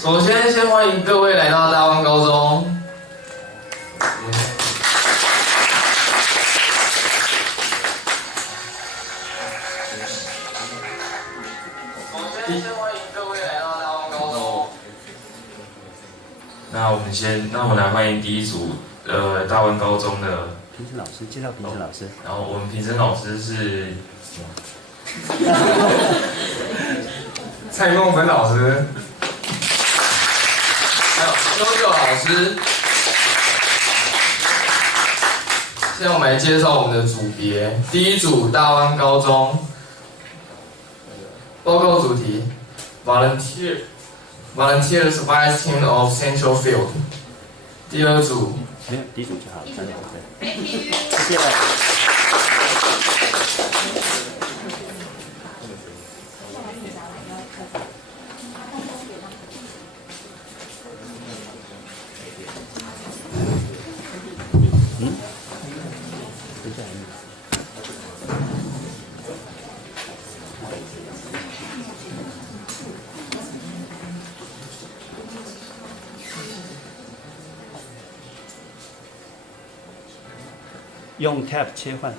首先，先欢迎各位来到大湾高中。先欢迎各位来到大湾高中。那我们来欢迎第一组大湾高中的评审老师，介绍评审老师。然后我们评审老师是蔡梦芬老师，还有啾啾老师。现在我们来介绍我们的组别，第一组大湾高中。报告主题 Volunteers Vice Team of Central Field。第二组，没有，第一组就好，三组对。 Thank you。谢谢。用 Tab 切换。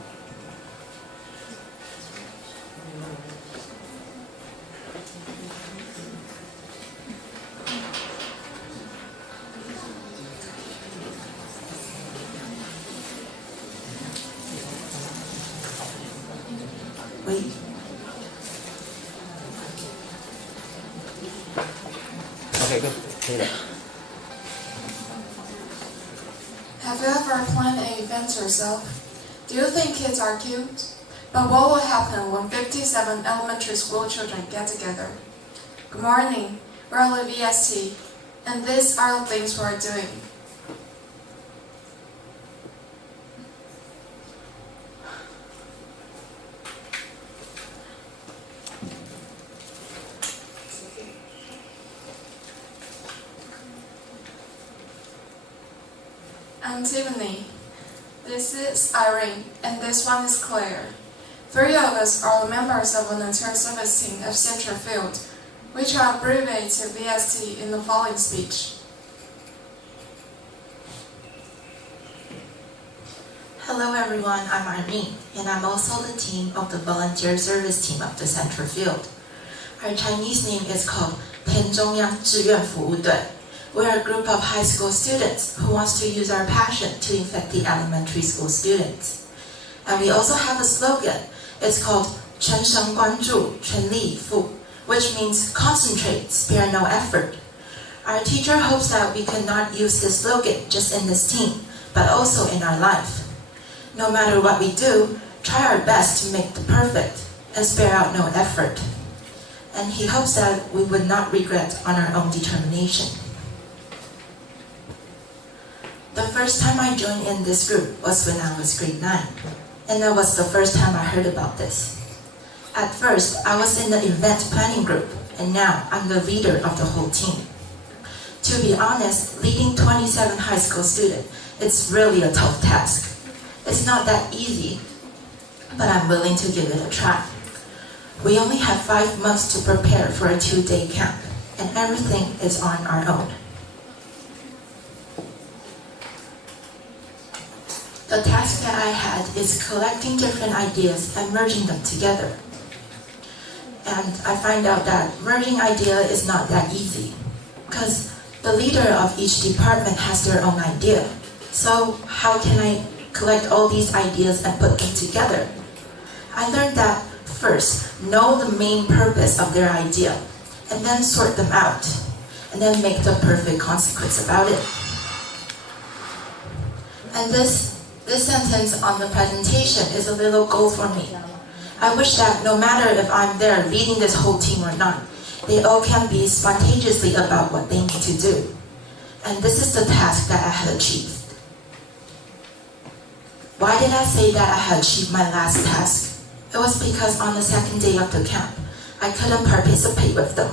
喂。OK， 可以了。 Have you ever planned an event yourself? Do you think kids are cute? But what will happen when 57 elementary school children get together? Good morning, we're the VST, and these are the things we're doing. I'm Tiffany. This is Irene, and this one is Claire. 3 of us are members of the volunteer service team of Central Field, which are abbreviated to VST in the following speech. Hello everyone, I'm Irene, and I'm also the team of the volunteer service team of the Central Field. Our Chinese name is called 田中央志愿服务队. We're a group of high school students who wants to use our passion to infect the elementary school students. And we also have a slogan. It's called 全神贯注,全力以赴, which means concentrate, spare no effort. Our teacher hopes that we can not use this slogan just in this team, but also in our life. No matter what we do, try our best to make the perfect and spare out no effort. And he hopes that we would not regret on our own determination. The first time I joined in this group was when I was grade 9, and that was the first time I heard about this. At first, I was in the event planning group, and now I'm the leader of the whole team. To be honest, leading 27 high school students is really a tough task. It's not that easy, but I'm willing to give it a try. We only have 5 months to prepare for a 2-day camp, and everything is on our own. The task that I had is collecting different ideas and merging them together. And I find out that merging idea is not that easy, because the leader of each department has their own idea. So how can I collect all these ideas and put them together? I learned that first, know the main purpose of their idea, and then sort them out, and then make the perfect consequence about it. And this sentence on the presentation is a little goal for me. I wish that no matter if I'm there leading this whole team or not, they all can be spontaneously about what they need to do. And this is the task that I had achieved. Why did I say that I had achieved my last task? It was because on the second day of the camp, I couldn't participate with them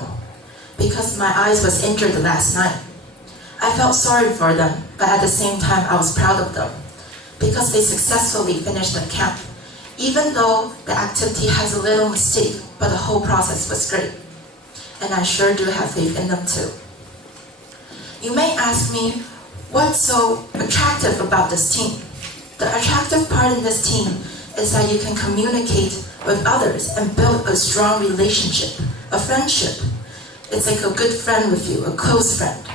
because my eyes was injured last night. I felt sorry for them, but at the same time I was proud of them because they successfully finished the camp, even though the activity has a little mistake, but the whole process was great. And I sure do have faith in them too. You may ask me, what's so attractive about this team? The attractive part in this team is that you can communicate with others and build a strong relationship, a friendship. It's like a good friend with you, a close friend.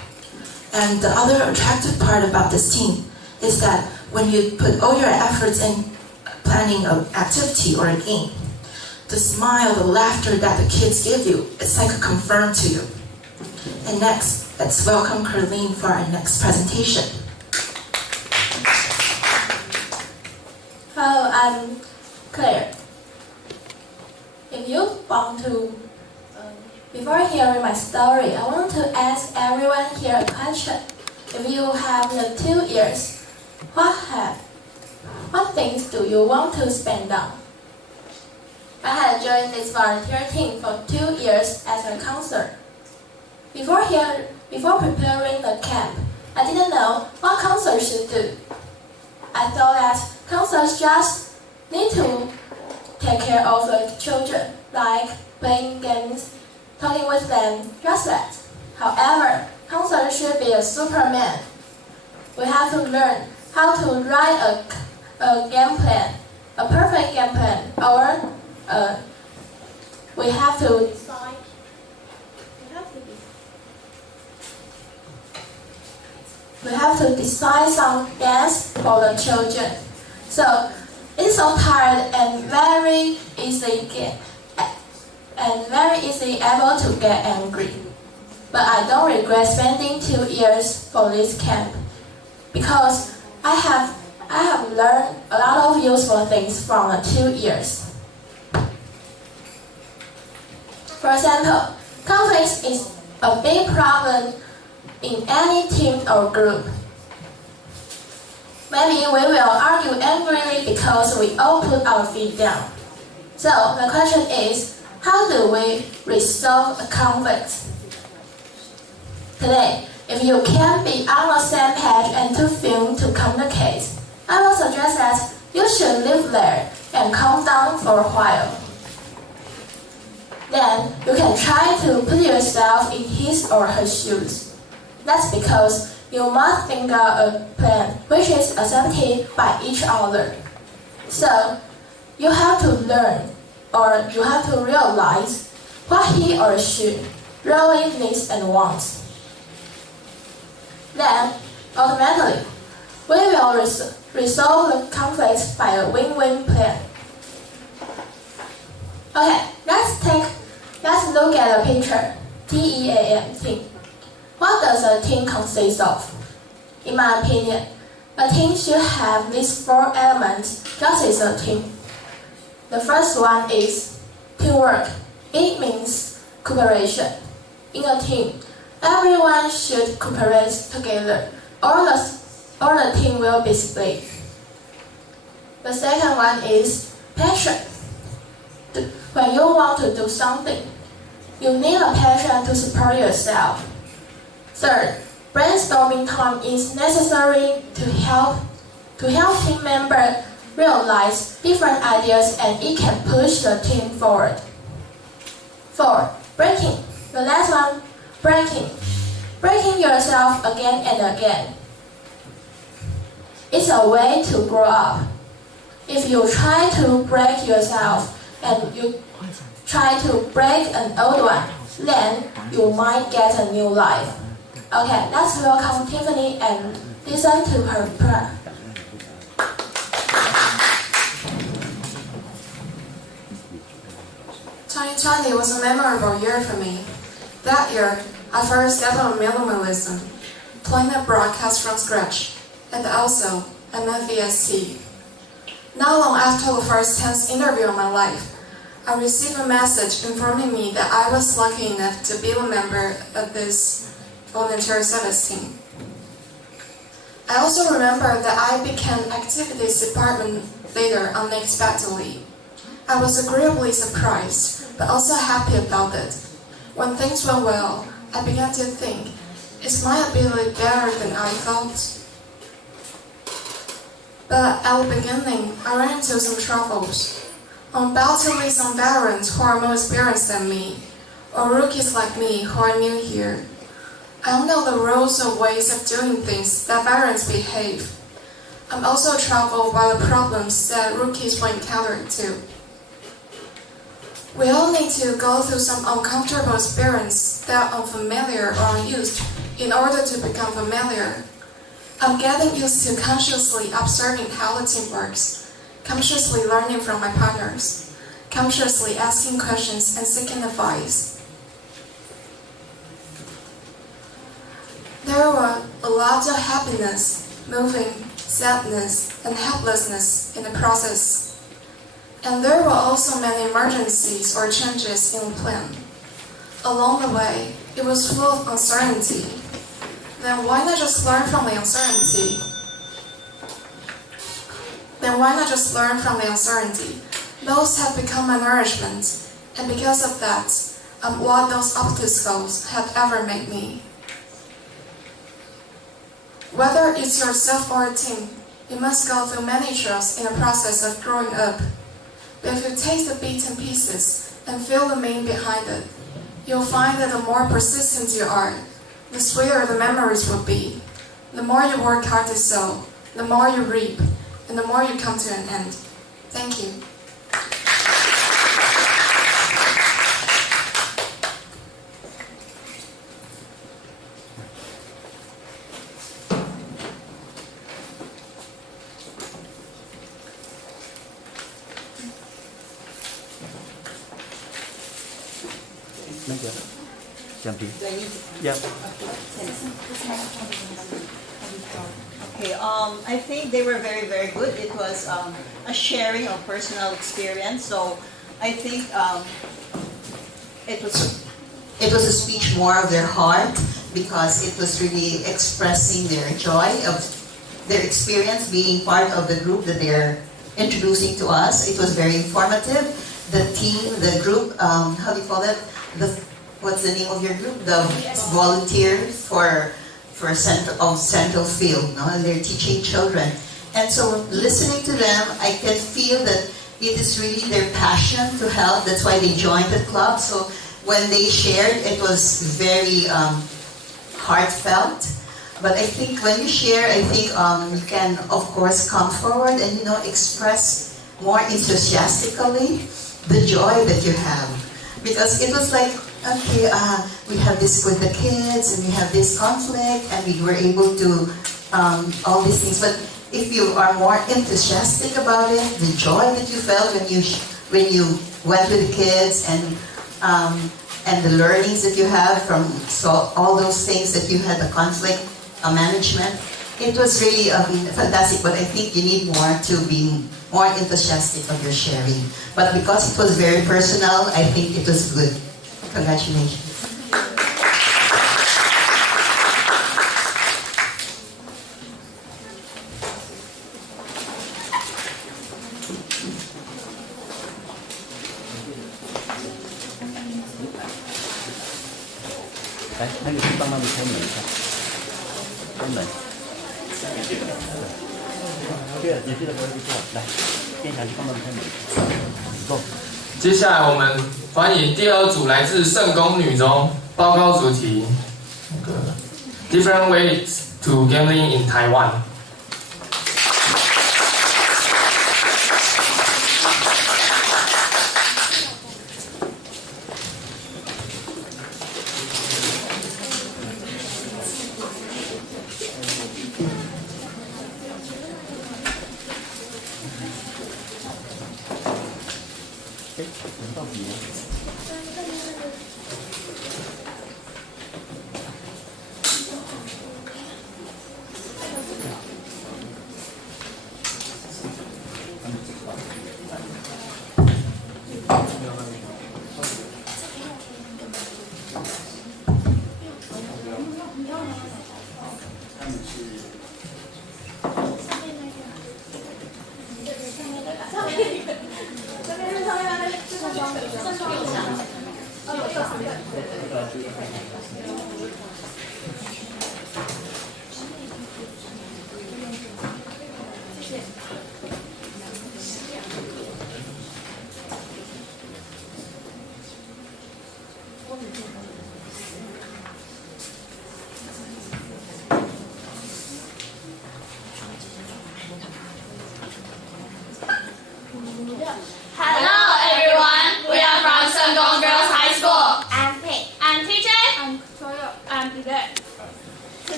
And the other attractive part about this team is that when you put all your efforts in planning an activity or a game, the smile, the laughter that the kids give you, it's like a confirm to you. And next, let's welcome Carlene for our next presentation. Hello, I'm Claire. If you want to, before hearing my story, I want to ask everyone here a question. If you have the 2 years, what things do you want to spend on? I had joined this volunteer team for 2 years as a counselor. Before preparing the camp, I didn't know what counselors should do. I thought that counselors just need to take care of the children, like playing games, talking with them, just that. However, counselors should be a superman. We have to learn how to write a game plan, a perfect game plan, or we have to decide. We have to design some dance for the children. So it's so tired and very easily able to get angry. But I don't regret spending 2 years for this camp because I have learned a lot of useful things from the 2 years. For example, conflict is a big problem in any team or group. Maybe we will argue angrily because we all put our feet down. So the question is, how do we resolve a conflict? Today, if you can't be on the same page and too firm to communicate, I will suggest that you should live there and calm down for a while. Then you can try to put yourself in his or her shoes. That's because you must think out a plan which is accepted by each other. So you have to learn, or you have to realize what he or she really needs and wants. Then, automatically, we will resolve the conflict by a win-win plan. Okay, let's look at the picture. TEAM, team. What does a team consist of? In my opinion, a team should have these 4 elements just as a team. The first one is teamwork. It means cooperation. In a team, everyone should cooperate together, or the team will be split. The second one is passion. When you want to do something, you need a passion to support yourself. Third, brainstorming time is necessary to help team members realize different ideas, and it can push the team forward. 4. Breaking. The last one, breaking. Breaking yourself again and again. It's a way to grow up. If you try to break yourself and you try to break an old one, then you might get a new life. Okay, let's welcome Tiffany and listen to her prayer. "2020 was a memorable year for me. That year, I first developed minimalism, playing a broadcast from scratch, and also an VST. Not long after the first tense interview of my life, I received a message informing me that I was lucky enough to be a member of this volunteer service team. I also remember that I became activities department leader unexpectedly. I was agreeably surprised, but also happy about it. When things went well, I began to think, is my ability better than I thought? But at the beginning, I ran into some troubles. Undoubtedly some veterans who are more experienced than me, or rookies like me who are new here. I don't know the rules or ways of doing things that veterans behave. I'm also troubled by the problems that rookies will encounter too. We all need to go through some uncomfortable experience that are unfamiliar or unused in order to become familiar. I'm getting used to consciously observing how the team works, consciously learning from my partners, consciously asking questions and seeking advice. There were a lot of happiness, moving, sadness, and helplessness in the process. And there were also many emergencies or changes in the plan. Along the way, it was full of uncertainty. Then why not just learn from the uncertainty? Those have become my nourishment, and because of that, what those obstacles have ever made me. Whether it's yourself or a team, you must go through many trials in the process of growing up. But if you take the bits and pieces and feel the meaning behind it, you'll find that the more persistent you are, the sweeter the memories will be. The more you work hard to sow, the more you reap, and the more you come to an end. Thank you. Yeah. Okay, I think they were very, very good. It was a sharing of personal experience. So I think it was a speech more of their heart, because it was really expressing their joy of their experience being part of the group that they're introducing to us. It was very informative. The team, the group, how do you call it? What's the name of your group? The volunteers for Central Field, no? And they're teaching children. And so listening to them, I can feel that it is really their passion to help. That's why they joined the club. So when they shared, it was very heartfelt. But I think when you share, I think you can, of course, come forward and, express more enthusiastically the joy that you have. Because it was like, okay, we have this with the kids, and we have this conflict, and we were able to all these things. But if you are more enthusiastic about it, the joy that you felt when you went with the kids, and the learnings that you have from all those things that you had, the conflict management, it was really fantastic. But I think you need more to be more enthusiastic of your sharing. But because it was very personal, I think it was good. Congratulations.来，那个去帮他们开门一下，开门。对，你记得不要去做，来，边想去帮他们开门。走。接下来我们欢迎第二组来自圣公女中，报告主题Different ways to gambling in Taiwan。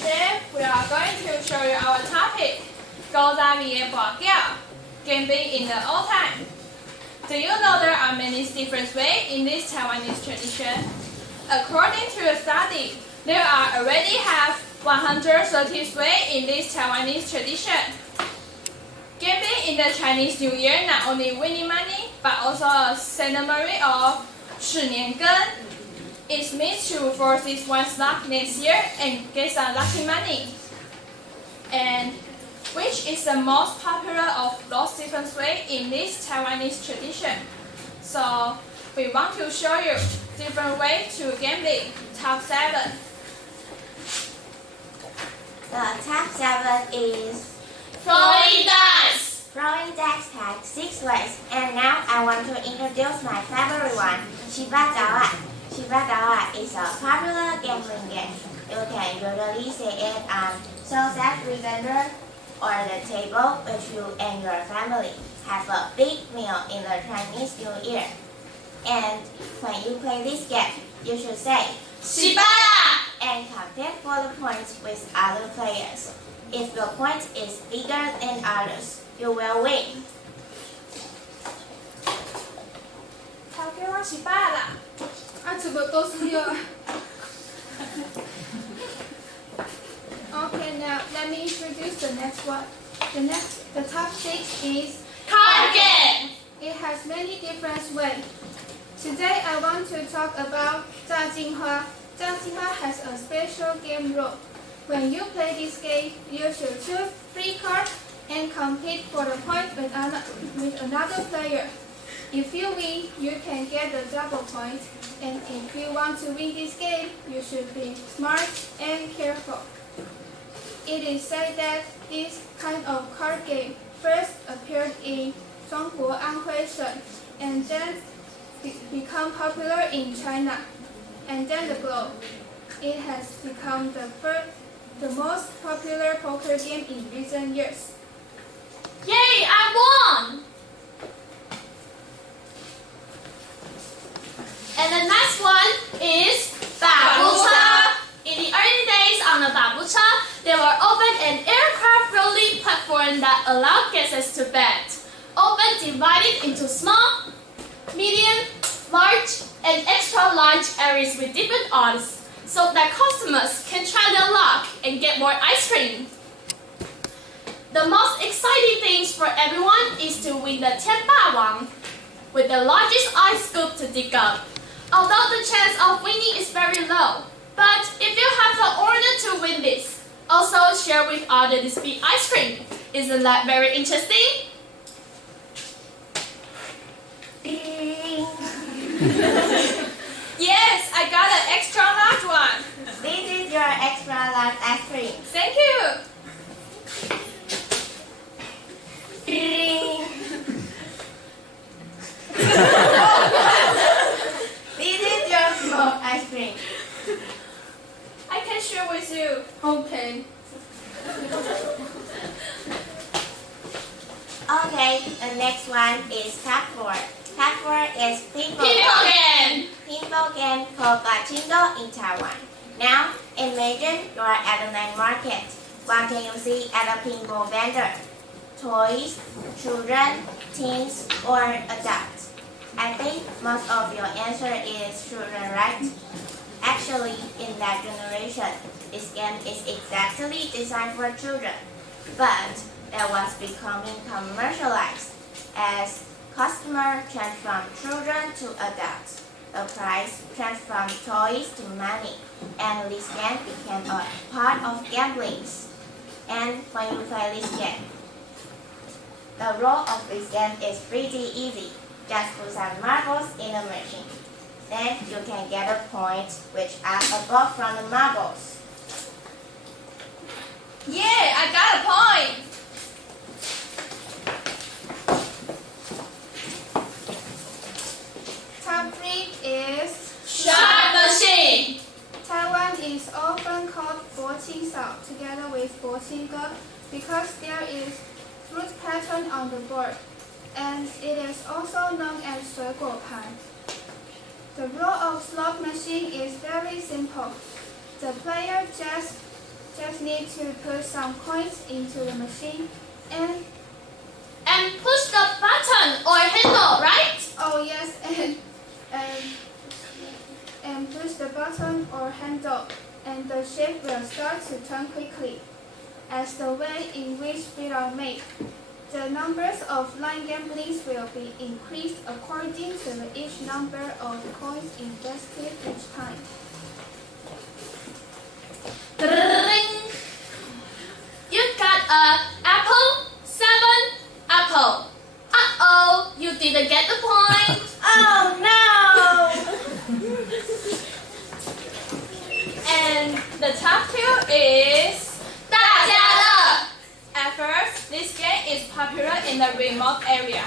Today we are going to show you our topic, 高大米的保钓 gambling in the old time. Do you know there are many different ways in this Taiwanese tradition? According to a study, there are already have 130 ways in this Taiwanese tradition. Gambling in the Chinese New Year not only winning money, but also a ceremony of 4年羹. It means to foresee one's luck next year and get some lucky money. And which is the most popular of those different ways in this Taiwanese tradition? So we want to show you different ways to gambling. Top 7. The top 7 is Throwing dice. throwing dice has 6 ways, and now I want to introduce my favorite one, Shiba Dawa. Shiba Dawa is a popular gambling game. You can usually see it on social vendor or the table which you and your family have a big meal in the Chinese New Year. And when you play this game, you should say Shibara. and compete for the points with other players. If your point is bigger than others, you will win. 他给我洗罢了。这个都是有。Okay, now let me introduce the next one. The top 6 is Card game. It has many different ways. Today I want to talk about 炸金花. 炸金花 has a special game rule. When you play this game, you should choose 3 cards and compete for the point with another player. If you win, you can get the double point. And if you want to win this game, you should be smart and careful. It is said that this kind of card game first appeared in 中国安徽省 and then become popular in China and then the globe. It has become the most popular poker game in recent years. Yay! I won. And the next one is Babucha. In the early days on the Babucha, they were open an aircraft-friendly platform that allowed guests to bet. Open divided into small, medium, large, and extra large areas with different odds, so that customers can try their luck and get more ice cream. The most exciting things for everyone is to win the 10 Bawang, with the largest ice scoop to dig up. Although the chance of winning is very low, but if you have the honor to win this, also share with others this big ice cream. Isn't that very interesting? Yes, I got an extra large one. This is your extra large ice cream. Thank you. This is your small ice cream. I can share with you. Okay. Okay, the next one is Tap 4. Tap 4 is pinball Again. pinball game called Pachinko in Taiwan. Now, imagine you are at a night market. What can you see at a pinball vendor? Toys, children, teens, or adults? I think most of your answer is children, right? Actually, in that generation, this game is exactly designed for children, but it was becoming commercialized as customers changed from children to adults. The price changed from toys to money, and this game became a part of gambling. And when you play this game, the rule of this game is pretty easy. Just put some marbles in the machine. Then you can get a point which are above from the marbles. Yeah, I got a point. Top 3 is Shot machine. Taiwan is often called 国庆扫 together with 国庆歌 because there is fruit pattern on the board, and it is also known as 水果盘. The rule of slot machine is very simple. The player just Just need to put some coins into the machine and push the button or handle, right? oh yes, and push the button or handle, and the shape will start to turn quickly. As the way in which bets are made, the numbers of line gamblings will be increased according to each number of coins invested each time. Ring. You got a apple, 7 apple. Uh-oh, you didn't get the point. Oh no! And the top two is 大家乐. At first, this game is popular in the remote area.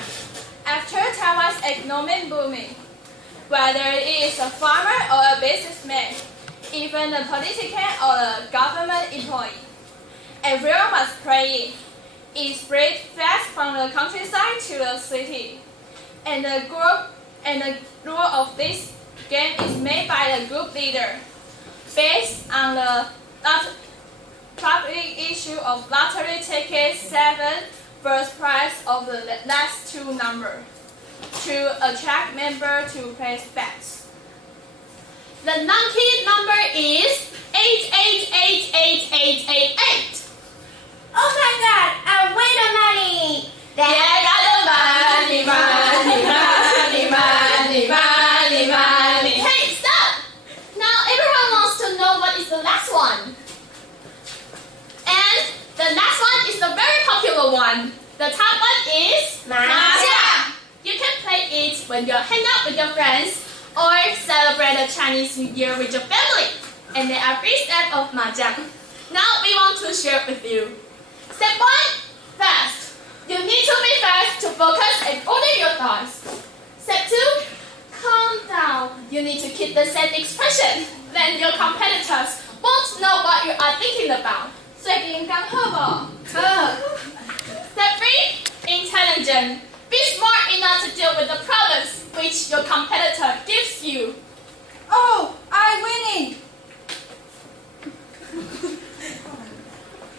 After Taiwan's economic booming, whether it is a farmer or a businessman, even a politician or a government employee, everyone was playing. It spread fast from the countryside to the city, and the rule of this game is made by the group leader, based on the public issue of lottery ticket 7 first prize of the last two numbers to attract members to place bets. The lucky number is 88888888. Oh my god, I win the money! Yeah, I got the money, money, money, money, money, money. Hey, stop! Now everyone wants to know what is the last one. And the last one is the very popular one. The top one is 麻将. You can play it when you hang out with your friends or celebrate the Chinese New Year with your family. And there are 3 steps of 麻将. Now we want to share with you. Step 1, fast. You need to be fast to focus and order your thoughts. Step 2, calm down. You need to keep the same expression. Then your competitors won't know what you are thinking about. 最近刚好不？Step 3, intelligent. Be smart enough to deal with the problems which your competitor gives you. Oh, I'm winning!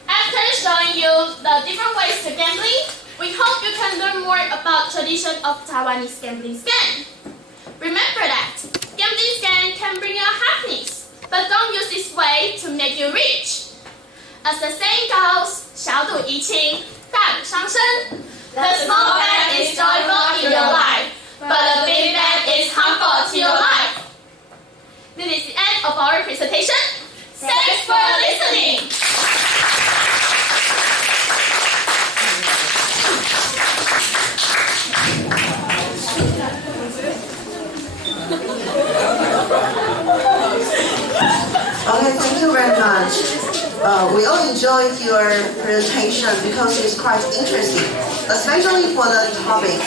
After showing you the different ways to gambling, we hope you can learn more about tradition of Taiwanese gambling scam. Remember that gambling scam can bring you happiness, but don't use this way to make you rich. As the saying goes, 小赌怡情，大赌伤身. The small bet is joyful in your life, but the big bet is harmful to your life. This is the end of our presentation. Thanks for listening. Okay, thank you very much. We all enjoyed your presentation because it's quite interesting, especially for the topic,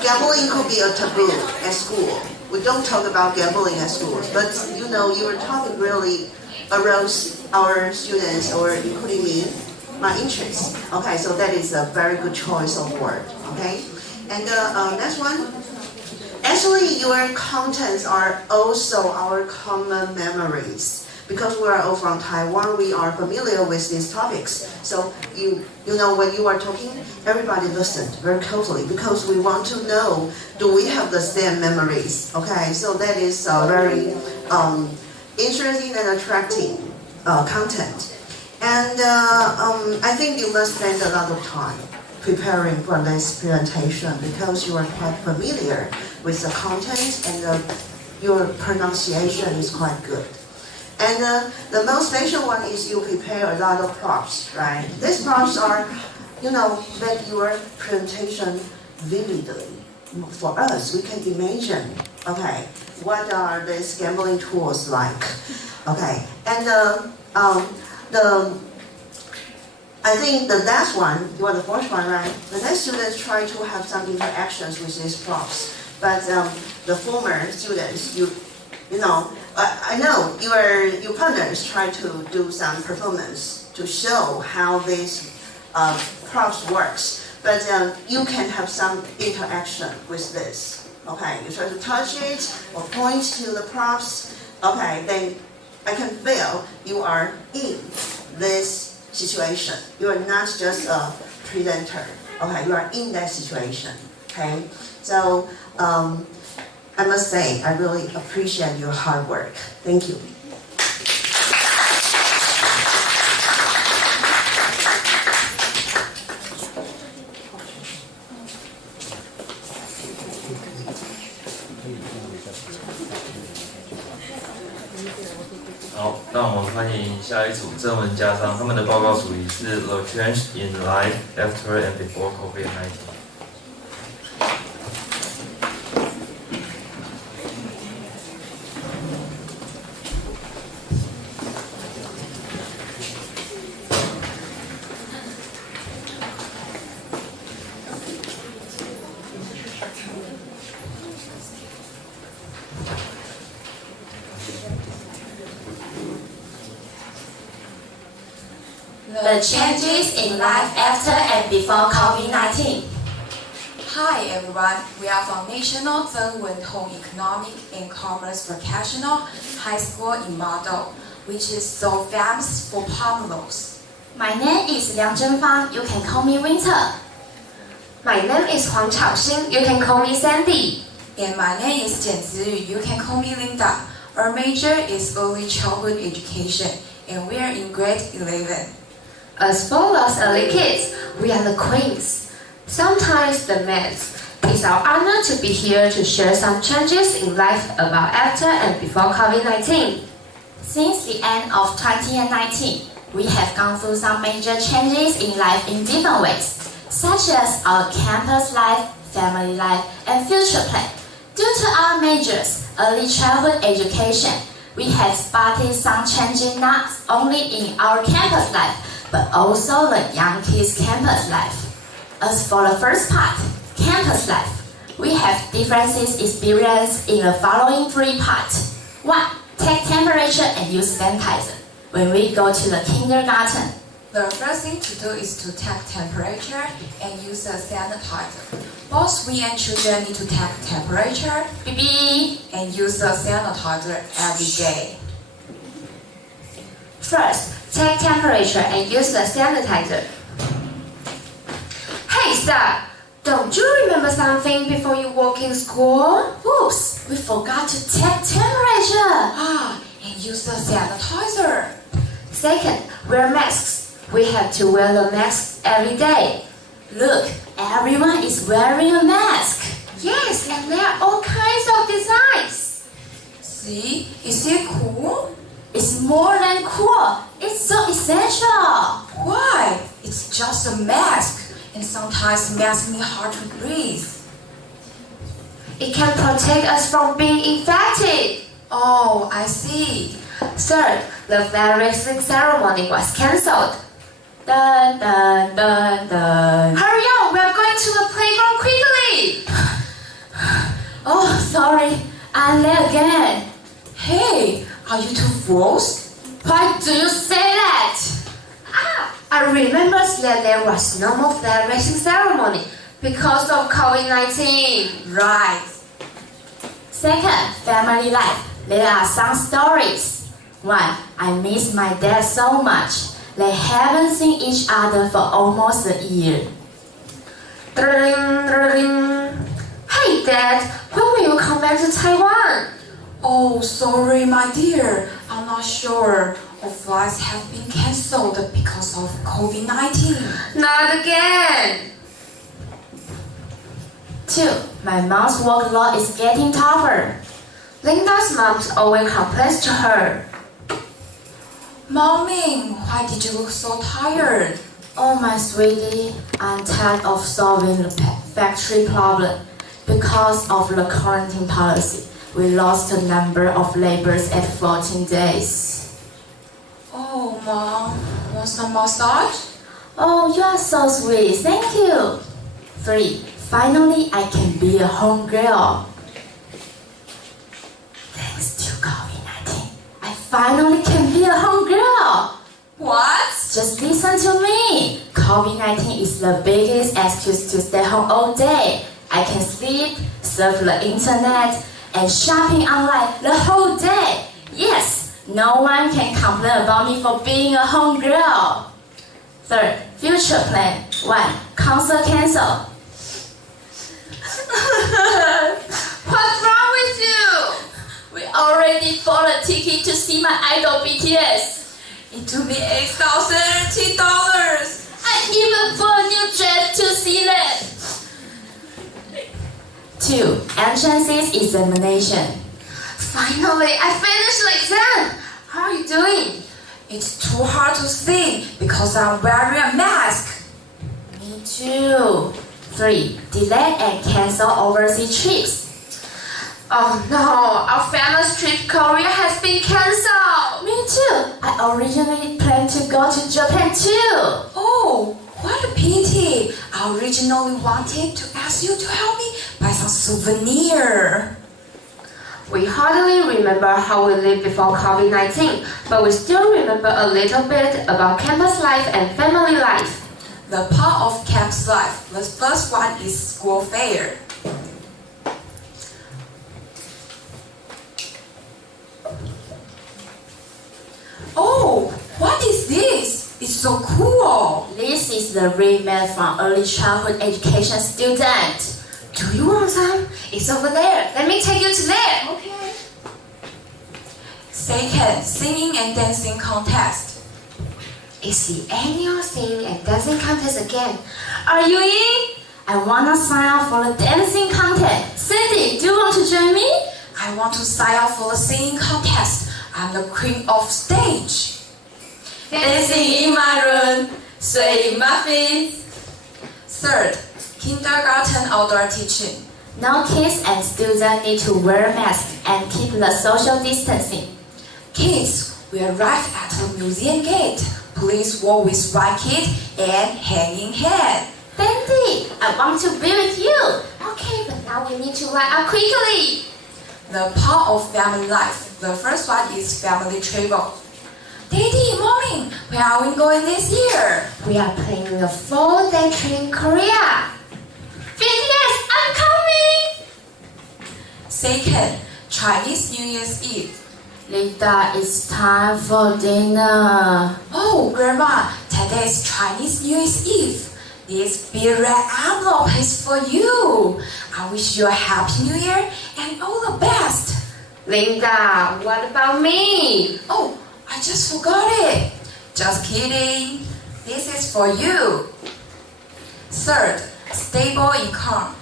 gambling could be a taboo at school. We don't talk about gambling at schools, but you were talking really aroused our students, or including me, my interest. Okay, so that is a very good choice of word. Okay, and the next one. Actually, your contents are also our common memories. Because we are all from Taiwan, we are familiar with these topics. So when you are talking, everybody listened very carefully because we want to know, do we have the same memories? Okay, so that is very interesting and attracting content. And I think you must spend a lot of time preparing for this presentation because you are quite familiar with the content and your pronunciation is quite good. And the most special one is you prepare a lot of props, right? These props are, make your presentation vividly. For us, we can imagine, okay, what are these gambling tools like? Okay, and I think the last one, you are the first one, right? The next students try to have some interactions with these props. But the former students, I know your partners try to do some performance to show how this props works. But you can have some interaction with this. Okay, you try to touch it or point to the props. Okay, then I can feel you are in this situation. You are not just a presenter. Okay, you are in that situation. Okay, so I must say I really appreciate your hard work. Thank you. 好，那我们欢迎下一组正文家长，他们的报告主题是 The Change in Life After and Before COVID-19。The changes in life after and before COVID-19. Hi everyone, we are from National Zhenwen Home Economic and Commerce Vocational High School in Model, which is so famous for pomelos. My name is Liang Zhenfang, you can call me Winter. My name is Huang Chaoxing, you can call me Sandy. And my name is Jian Ziyu, you can call me Linda. Our major is early childhood education, and we are in grade 11. As for us early kids, we are the queens. Sometimes the maids. It's our honor to be here to share some changes in life about after and before COVID-19. Since the end of 2019, we have gone through some major changes in life in different ways, such as our campus life, family life, and future plan. Due to our majors, early childhood education, we have spotted some changes not only in our campus life, but also the young kids' campus life. As for the first part, campus life, we have differences experienced in the following three parts. 1. Take temperature and use sanitizer when we go to the kindergarten. The first thing to do is to take temperature and use a sanitizer. Both we and children need to take temperature and use a sanitizer every day. First, take temperature and use the sanitizer. Hey, stop! Don't you remember something before you walk in school? Oops, we forgot to take temperature. And use the sanitizer. Second, wear masks. We have to wear the masks every day. Look, everyone is wearing a mask. Yes, and there are all kinds of designs. See, is it cool? It's more than cool. It's so essential. Why? It's just a mask, and sometimes masks me hard to breathe. It can protect us from being infected. Oh, I see. Third, the flag raising ceremony was cancelled. Dun, dun, dun, dun. Hurry up, we're going to the playground quickly. Oh, sorry. I'm late again. Hey, are you two froze? Why do you say that? I remember that there was no more flag raising ceremony because of COVID-19. Right. Second, family life. There are some stories. 1. I miss my dad so much. They haven't seen each other for almost a year. Hey Dad, when will you come back to Taiwan? Oh, sorry, my dear. I'm not sure. All flights have been cancelled because of COVID-19. Not again. 2. My mom's workload is getting tougher. Linda's mom always complains to her. Mommy, why did you look so tired? Oh, my sweetie, I'm tired of solving the factory problem. Because of the quarantine policy, we lost the number of labors at 14 days. Oh, Mom, want some massage? Oh, you are so sweet. Thank you. 3. Finally, I can be a home girl. Thanks to COVID-19, I finally can be a home girl. What? Just listen to me. COVID-19 is the biggest excuse to stay home all day. I can sleep, surf the internet, and shopping online the whole day. Yes, No one can complain about me for being a homegirl. Third, future plan. 1. Concert cancel. What's wrong with you? We already bought a ticket to see my idol BTS. It took me $8,080. I even bought a new dress to see them. 2. Entrances examination. Finally, I finished the exam. How are you doing? It's too hard to see because I'm wearing a mask. Me too. 3. Delay and cancel overseas trips. Oh no, our family's trip to Korea has been cancelled. Me too. I originally planned to go to Japan too. Oh, what a pity. I originally wanted to ask you to help me buy some souvenir. We hardly remember how we lived before COVID-19, but we still remember a little bit about campus life and family life. The part of campus life, the first one is school fair. Oh, what is this? It's so cool. This is the ring made from early childhood education student. Do you want some? It's over there. Let me take you to there. Okay. Second, singing and dancing contest. It's the annual singing and dancing contest again. Are you in? I wanna sign up for the dancing contest. Cindy, do you want to join me? I want to sign up for the singing contest. I'm the queen of stage. Dancing in my room, swaying my feet. Third, kindergarten outdoor teaching. Now kids and students need to wear masks and keep the social distancing. Kids, we arrived at the museum gate. Please walk with one kid and hanging head. Sandy, I want to be with you. Okay, but now we need to line up quickly. The part of family life. The first one is family travel. Daddy, Mommy, where are we going this year? We are planning a 4-day trip in Korea. BTS, I'm coming! Second, Chinese New Year's Eve. Lita, it's time for dinner. Oh, Grandma, today is Chinese New Year's Eve. This big red envelope is for you. I wish you a happy new year and all the best. Linda, what about me? Oh, I just forgot it. Just kidding. This is for you. Third, stable income.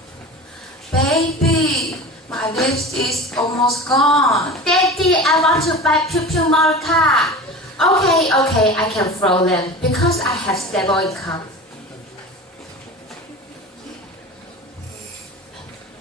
Baby, my lipstick is almost gone. Daddy, I want to buy Pew Mocha. Okay, I can throw them because I have stable income.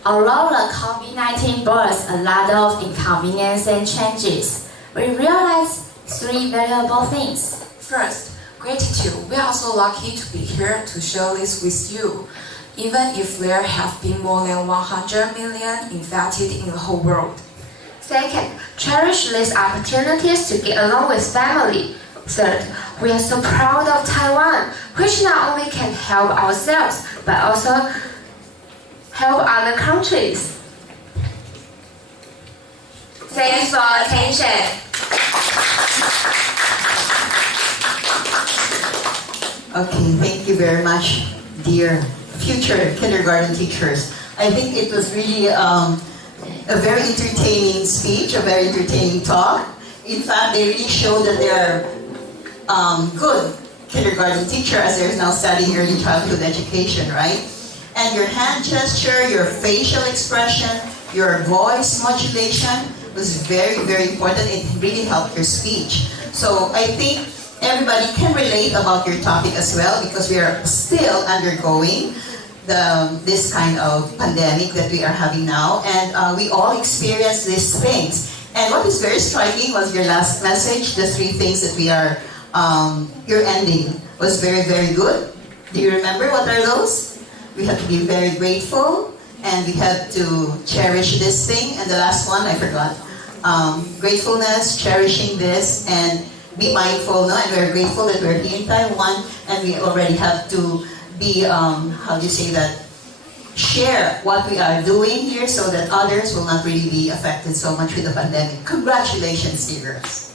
Although the COVID-19 brought us a lot of inconvenience and changes, we realized 3 valuable things. First, gratitude. We are so lucky to be here to share this with you, even if there have been more than 100 million infected in the whole world. Second, cherish these opportunities to get along with family. Third, we are so proud of Taiwan, which not only can help ourselves, but also help other countries. Thanks for attention. Okay, thank you very much, dear future kindergarten teachers. I think it was really a very entertaining speech, a very entertaining talk. In fact, they really showed that they are good kindergarten teachers as they're now studying early childhood education, right? And your hand gesture, your facial expression, your voice modulation was very, very important. It really helped your speech. So I think everybody can relate about your topic as well because we are still undergoing this kind of pandemic that we are having now, and we all experience these things. And what is very striking was your last message, the 3 things that we are, your ending was very, very good. Do you remember what are those? We have to be very grateful, and we have to cherish this thing. And the last one, I forgot. Gratefulness, cherishing this, and be mindful, no? And we're grateful that we're here in Taiwan, and we already have to be, how do you say that? Share what we are doing here so that others will not really be affected so much with the pandemic. Congratulations, dear girls.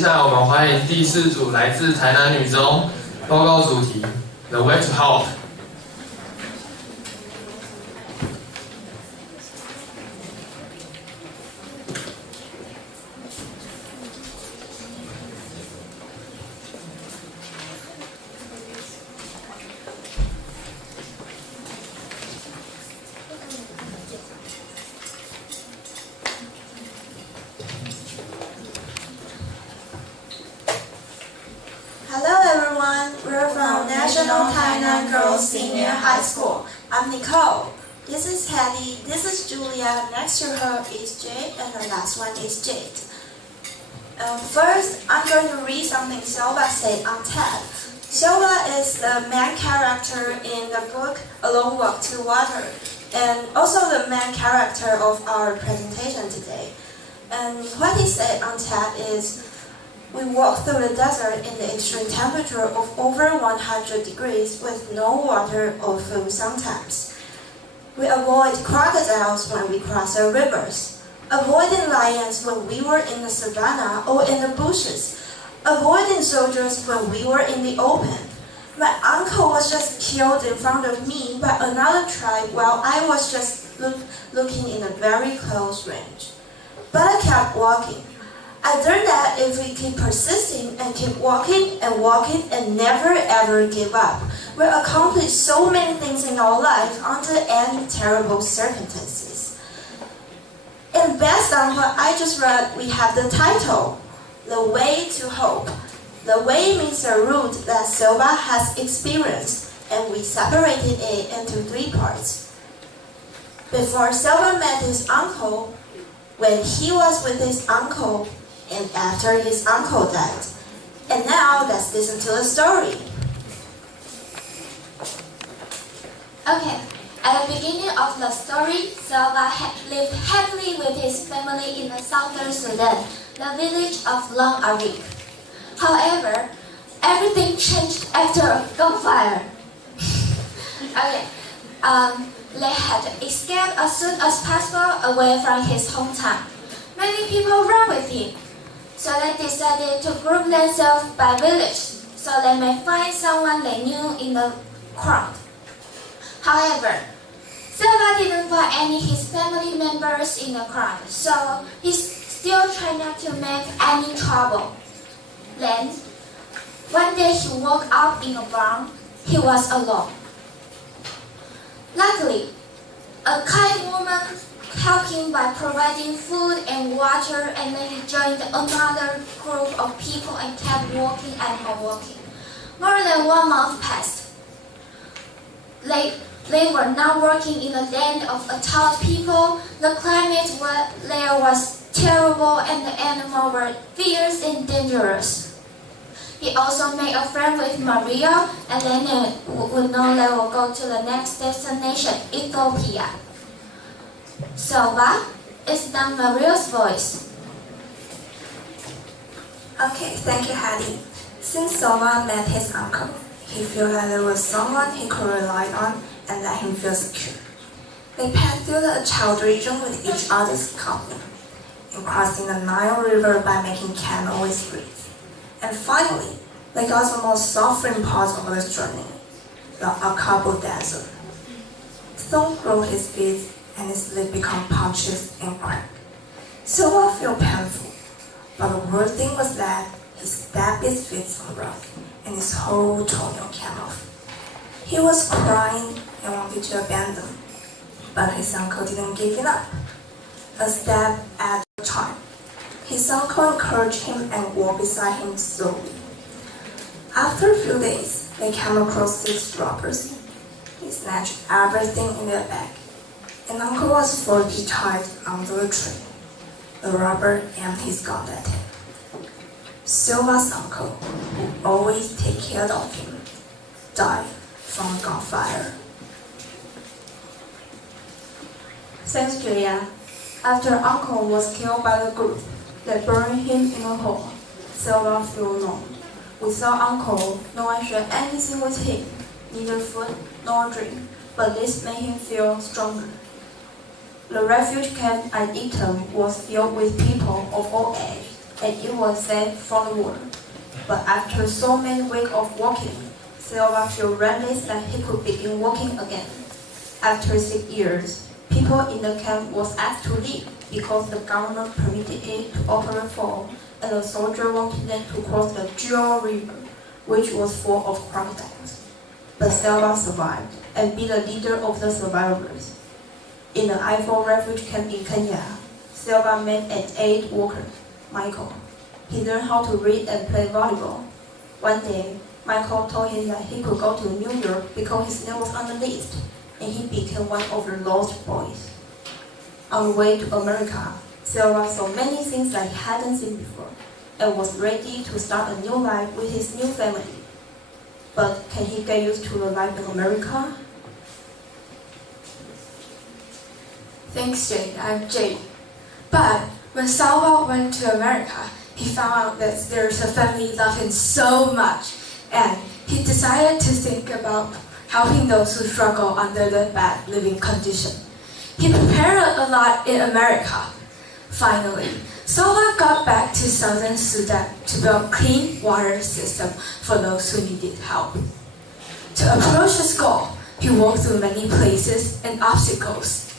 下来我们欢迎第4组来自台南女中，报告主题 The Way to Help。Hello everyone, we're from National Tainan Girls Senior High School. I'm Nicole. This is Hattie, this is Julia, next to her is Jade, and the last one is Jade. First, I'm going to read something Silva said on TED. Silva is the main character in the book A Long Walk to Water, and also the main character of our presentation today. And what he said on TED is, we walk through the desert in the extreme temperature of over 100 degrees with no water or food sometimes. We avoid crocodiles when we cross our rivers, avoiding lions when we were in the savannah or in the bushes, avoiding soldiers when we were in the open. My uncle was just killed in front of me by another tribe while I was just looking in a very close range. But I kept walking. I learned that if we keep persisting and keep walking and never ever give up, we'll accomplish so many things in our life under any terrible circumstances. And based on what I just read, we have the title, The Way to Hope. The way means the route that Silva has experienced, and we separated it into 3 parts. Before Silva met his uncle, when he was with his uncle, and after his uncle died. And now let's listen to the story. Okay, at the beginning of the story, Silva had lived happily with his family in the southern Sudan, the village of Long Arik. However, everything changed after a gunfire. Okay, they had escaped as soon as possible away from his hometown. Many people ran with him. So they decided to group themselves by village, so they may find someone they knew in the crowd. However, Silva didn't find any of his family members in the crowd, so he still tried not to make any trouble. Then, one day he woke up in a barn. He was alone. Luckily, a kind woman helped him by providing food and water, and then he joined another group of people and kept walking and walking. More than 1 month passed. They were now working in a land of 1,000 people. The climate there was terrible and the animals were fierce and dangerous. He also made a friend with Maria, and then they would know they will go to the next destination, Ethiopia. Silva, is now Maria's voice. Okay, thank you, Hattie. Since Silva met his uncle, he felt that there was someone he could rely on and let him feel secure. They passed through the child region with each other's company, and crossing the Nile River by making camels breathe. And finally, they got to the most suffering part of this journey, the Akabo Desert. Thorn broke his feet and his leg became punctured and cracked. Silva felt painful, but the worst thing was that he stabbed his feet on the rock and his whole toenail came off. He was crying and wanted to abandon, but his uncle didn't give it up. A step at a time. His uncle encouraged him and walked beside him slowly. After a few days, they came across 6 robbers. He snatched everything in their bag, and uncle was fully tied under a tree. The robber aimed his gun at him. Silva's uncle, who always take care of him, died from gunfire. Thanks, Julia. After Uncle was killed by the group, they buried him in a hole. Silva felt alone. Without Uncle, no one shared anything with him, neither food nor drink, but this made him feel stronger. The refuge camp at Eton was filled with people of all ages, and it was safe from the war. But after so many weeks of walking, Silva felt restless that he could begin walking again. After 6 years, people in the camp was asked to leave because the government permitted it to operate for, and the soldier wanted them to cross the Jio River, which was full of crocodiles. But Silva survived and be the leader of the survivors. In the I-4 refugee camp in Kenya, Silva met an aid worker, Michael. He learned how to read and play volleyball. One day, Michael told him that he could go to New York because his name was on the list, and he became one of the lost boys. On the way to America, Silva saw many things that he hadn't seen before, and was ready to start a new life with his new family. But can he get used to the life in America? Thanks, Jade. I'm Jade. But when Salva went to America, he found out that there's a family love him so much, and he decided to think about helping those who struggle under the bad living condition. He prepared a lot in America. Finally, Salva got back to southern Sudan to build clean water system for those who needed help. To approach his goal, he walked through many places and obstacles.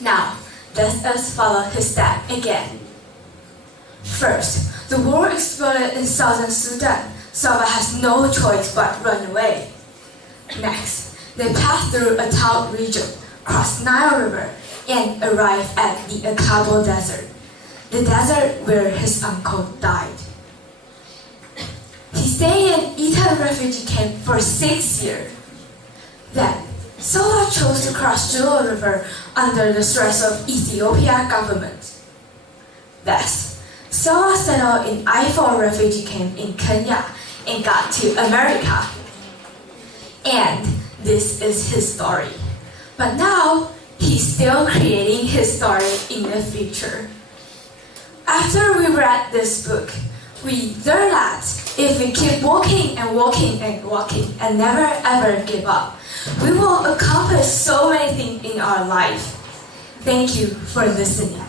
Now, let us follow his step again. First, the war exploded in southern Sudan. Salva has no choice but run away. Next, they passed through a tall region, crossed Nile River, and arrived at the Akabo Desert, the desert where his uncle died. He stayed in Eton refugee camp for 6 years. Then, Salva chose to cross Jula River under the stress of Ethiopia government. Thus, Salva settled in I-4 refugee camp in Kenya and got to America. And this is his story. But now, he's still creating his story in the future. After we read this book, we learned that if we keep walking and walking and walking and never ever give up, we will accomplish so many things in our life. Thank you for listening.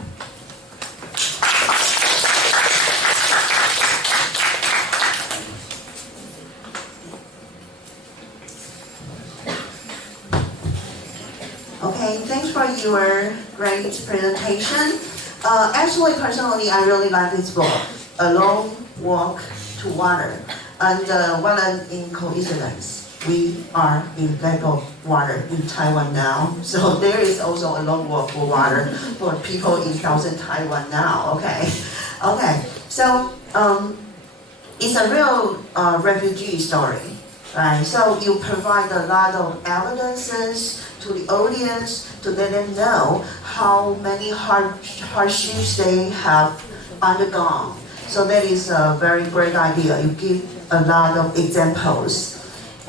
Okay, thanks for your great presentation. Actually, personally, I really like this book, A Long Walk to Water. And what in coincidence, we are in lack of water in Taiwan now. So there is also a long walk for water for people in southern Taiwan now. Okay, okay. So it's a real refugee story, right? So you provide a lot of evidences to the audience to let them know how many hardships they have undergone. So that is a very great idea. You give a lot of examples.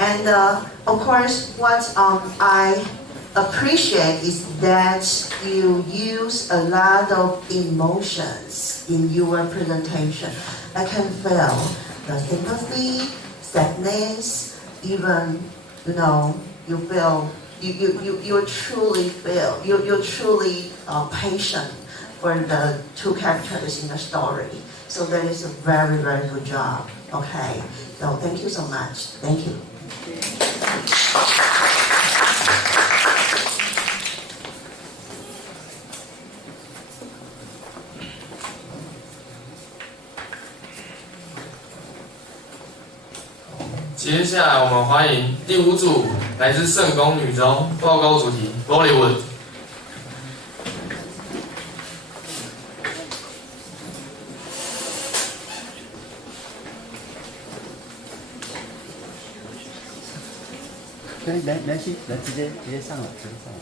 And of course, what I appreciate is that you use a lot of emotions in your presentation. I can feel the sympathy, sadness, even, you feel, you truly feel, you're truly patient for the two characters in the story. So that is a very, very good job. Okay, so thank you so much. Thank you. 接下来我们欢迎第5组来自圣公女中，报告主题 Bollywood。来直接上了，直接上了。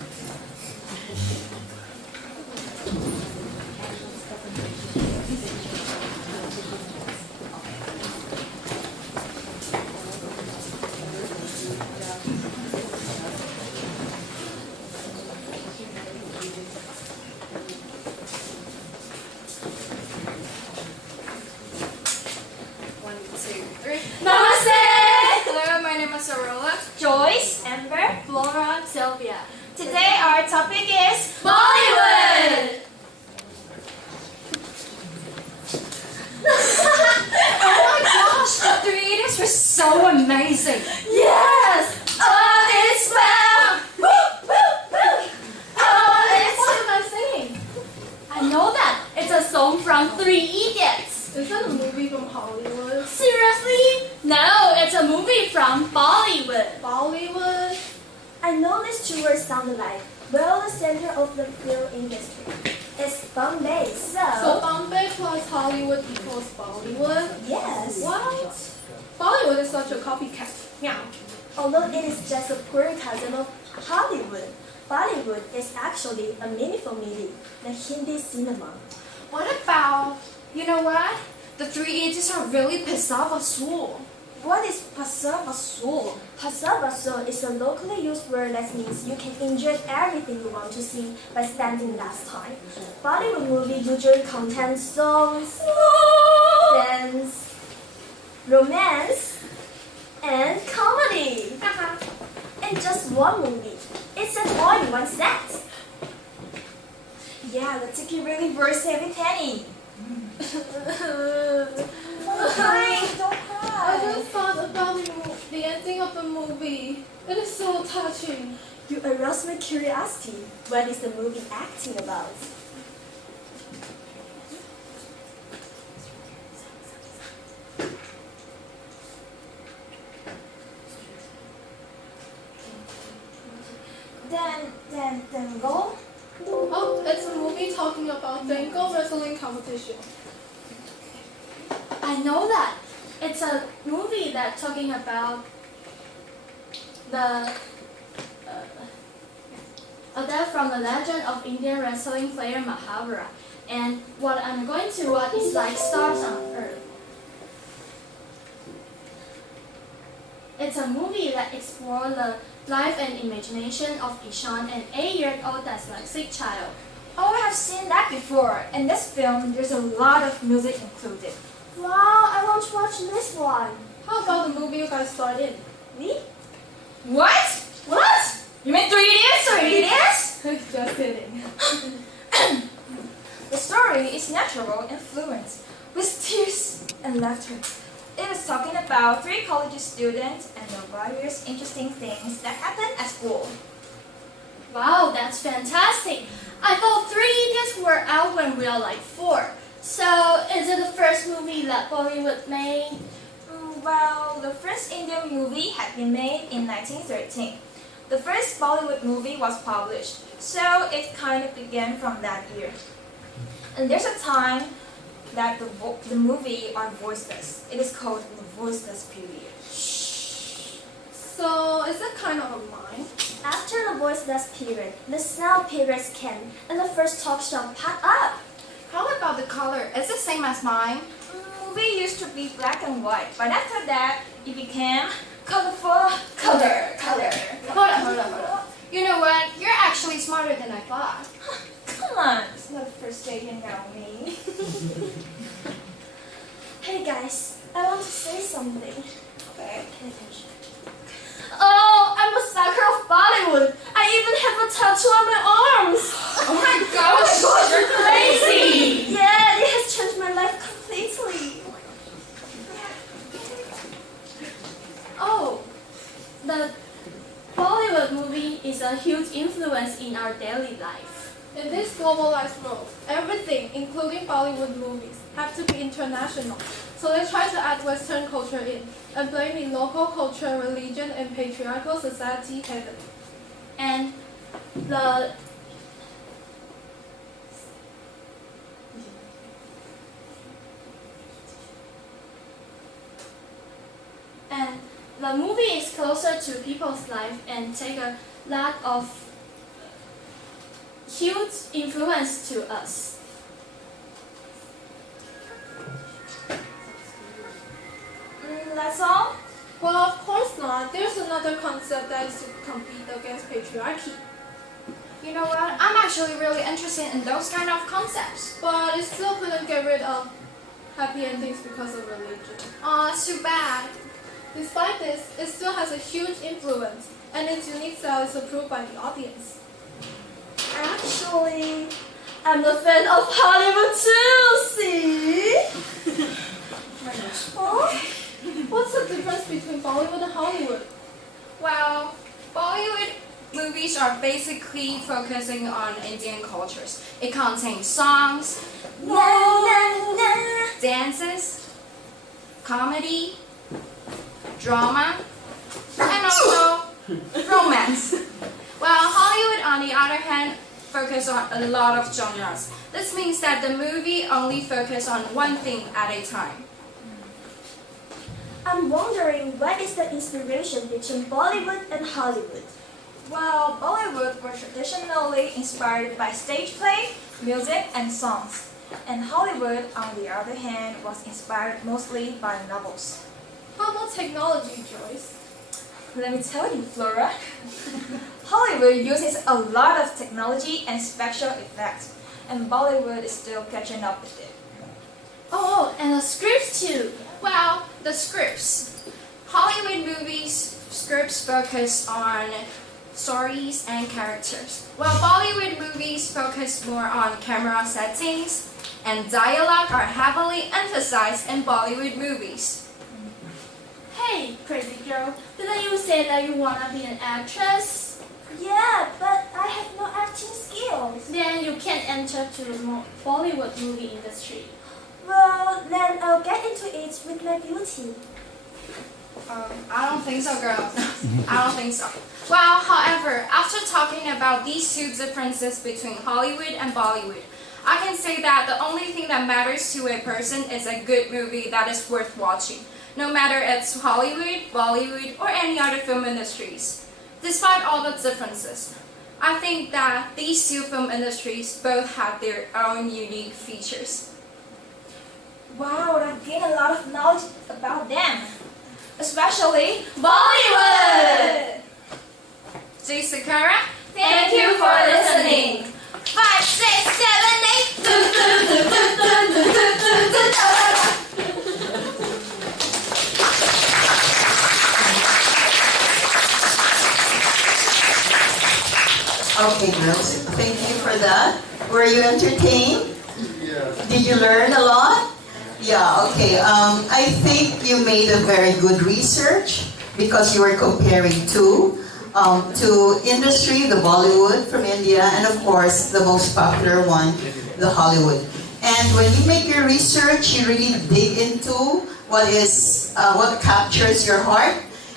Joyce, Amber, Flora, Sylvia. Today our topic is Bollywood! so amazing. Yes! All is well! Woo, woo, woo! All is What am I singing? I know that. It's a song from Three Idiots. Is that a movie from Hollywood? Seriously? No, it's a movie from Bollywood. Bollywood? I know these two words sound alike. Well, the center of the film industry is Bombay, So Bombay plus Hollywood equals Bollywood? Yes. What? Bollywood is such a copycat. Yeah. Although it is just a poor cousin of Hollywood, Bollywood is actually a mini family, the Hindi cinema. What about, you know what? The Three Idiots are really pasar vasool. What is pasar vasool? Pasar vasool is a locally used word that means you can enjoy everything you want to see by spending less time. Bollywood movies usually contain songs, dance, romance, and comedy. And just one movie. It's an all in one set. Yeah, the ticket really worth every penny. Don't cry, don't I cry. just thought about the ending of the movie. It is so touching. You aroused my curiosity. What is the movie acting about? Then go. Oh, it's a movie talking about Bengal wrestling competition. I know that. It's a movie that's talking about the a death from the legend of Indian wrestling player Mahabharata. And what I'm going to watch is like Stars on Earth. It's a movie that explores the life and imagination of Ishan, an 8-year-old dyslexic child. Oh, I have seen that before. In this film, there's a lot of music included. Wow, I want to watch this one. How about the movie you guys starred in? Me? What? What? You mean Three Idiots? Three Idiots? Just kidding. The story is natural and fluent, with tears and laughter. It is talking about 3 college students and the various interesting things that happen at school. Wow, that's fantastic. I thought Three Idiots were out when we were like 4. So, is it the first movie that Bollywood made? Well, the first Indian movie had been made in 1913. The first Bollywood movie was published, so it kind of began from that year. And there's a time that the movie are voiceless. It is called the voiceless period. So, is it kind of a mime? After the voiceless period, the sound periods came, and the first talk show popped up. How about the color? Is it same as mine? Movie used to be black and white, but after that, it became colorful. Color. Hold on. You know what? You're actually smarter than I thought. Come on, it's not the first day you know me. Hey guys, I want to say something. Okay. Pay attention. Oh, I'm a sucker of Bollywood. I even have a tattoo on my arms. Oh my gosh, you're crazy! Yeah, it has changed my life completely. Oh, the Bollywood movie is a huge influence in our daily life. In this globalized world, everything, including Bollywood movies, have to be international. So they try to add Western culture in and blame in local culture, religion, and patriarchal society heavily. And the movie is closer to people's life and take a lot of huge influence to us. That's all? Well, of course not. There's another concept that is to compete against patriarchy. You know what? I'm actually really interested in those kind of concepts. But it still couldn't get rid of happy endings because of religion. Aw, it's too bad. Despite this, it still has a huge influence, and its unique style is approved by the audience. Actually, I'm a fan of Hollywood too, see? Oh? What's the difference between Bollywood and Hollywood? Well, Bollywood movies are basically focusing on Indian cultures. It contains songs, dances, comedy, drama, and also romance. While Hollywood, on the other hand, focus on a lot of genres. This means that the movie only focuses on one thing at a time. I'm wondering, what is the inspiration between Bollywood and Hollywood? Well, Bollywood was traditionally inspired by stage play, music, and songs. And Hollywood, on the other hand, was inspired mostly by novels. How about technology, Joyce? Let me tell you, Flora. Hollywood uses a lot of technology and special effects, and Bollywood is still catching up with it. Oh, and the scripts too. Well, the scripts. Hollywood movies scripts focus on stories and characters, while Bollywood movies focus more on camera settings, and dialogue are heavily emphasized in Bollywood movies. Hey, crazy girl, didn't you say that you wanna be an actress? Yeah, but I have no acting skills. Then you can't enter to the Bollywood movie industry. Well, then I'll get into it with my beauty. I don't think so, girl. I don't think so. Well, however, after talking about these two differences between Hollywood and Bollywood, I can say that the only thing that matters to a person is a good movie that is worth watching, no matter it's Hollywood, Bollywood, or any other film industries. Despite all the differences, I think that these two film industries both have their own unique features. Wow, I've gained a lot of knowledge about them. Especially Bollywood! J. Sakura, thank you for listening. 5, 6, 7, 8. Okay, girls, thank you for that. Were you entertained? Did you learn a lot? Yeah, okay. I think you made a very good research because you were comparing two industry, the Bollywood from India, and of course the most popular one, the Hollywood. And when you make your research, you really dig into what captures your heart,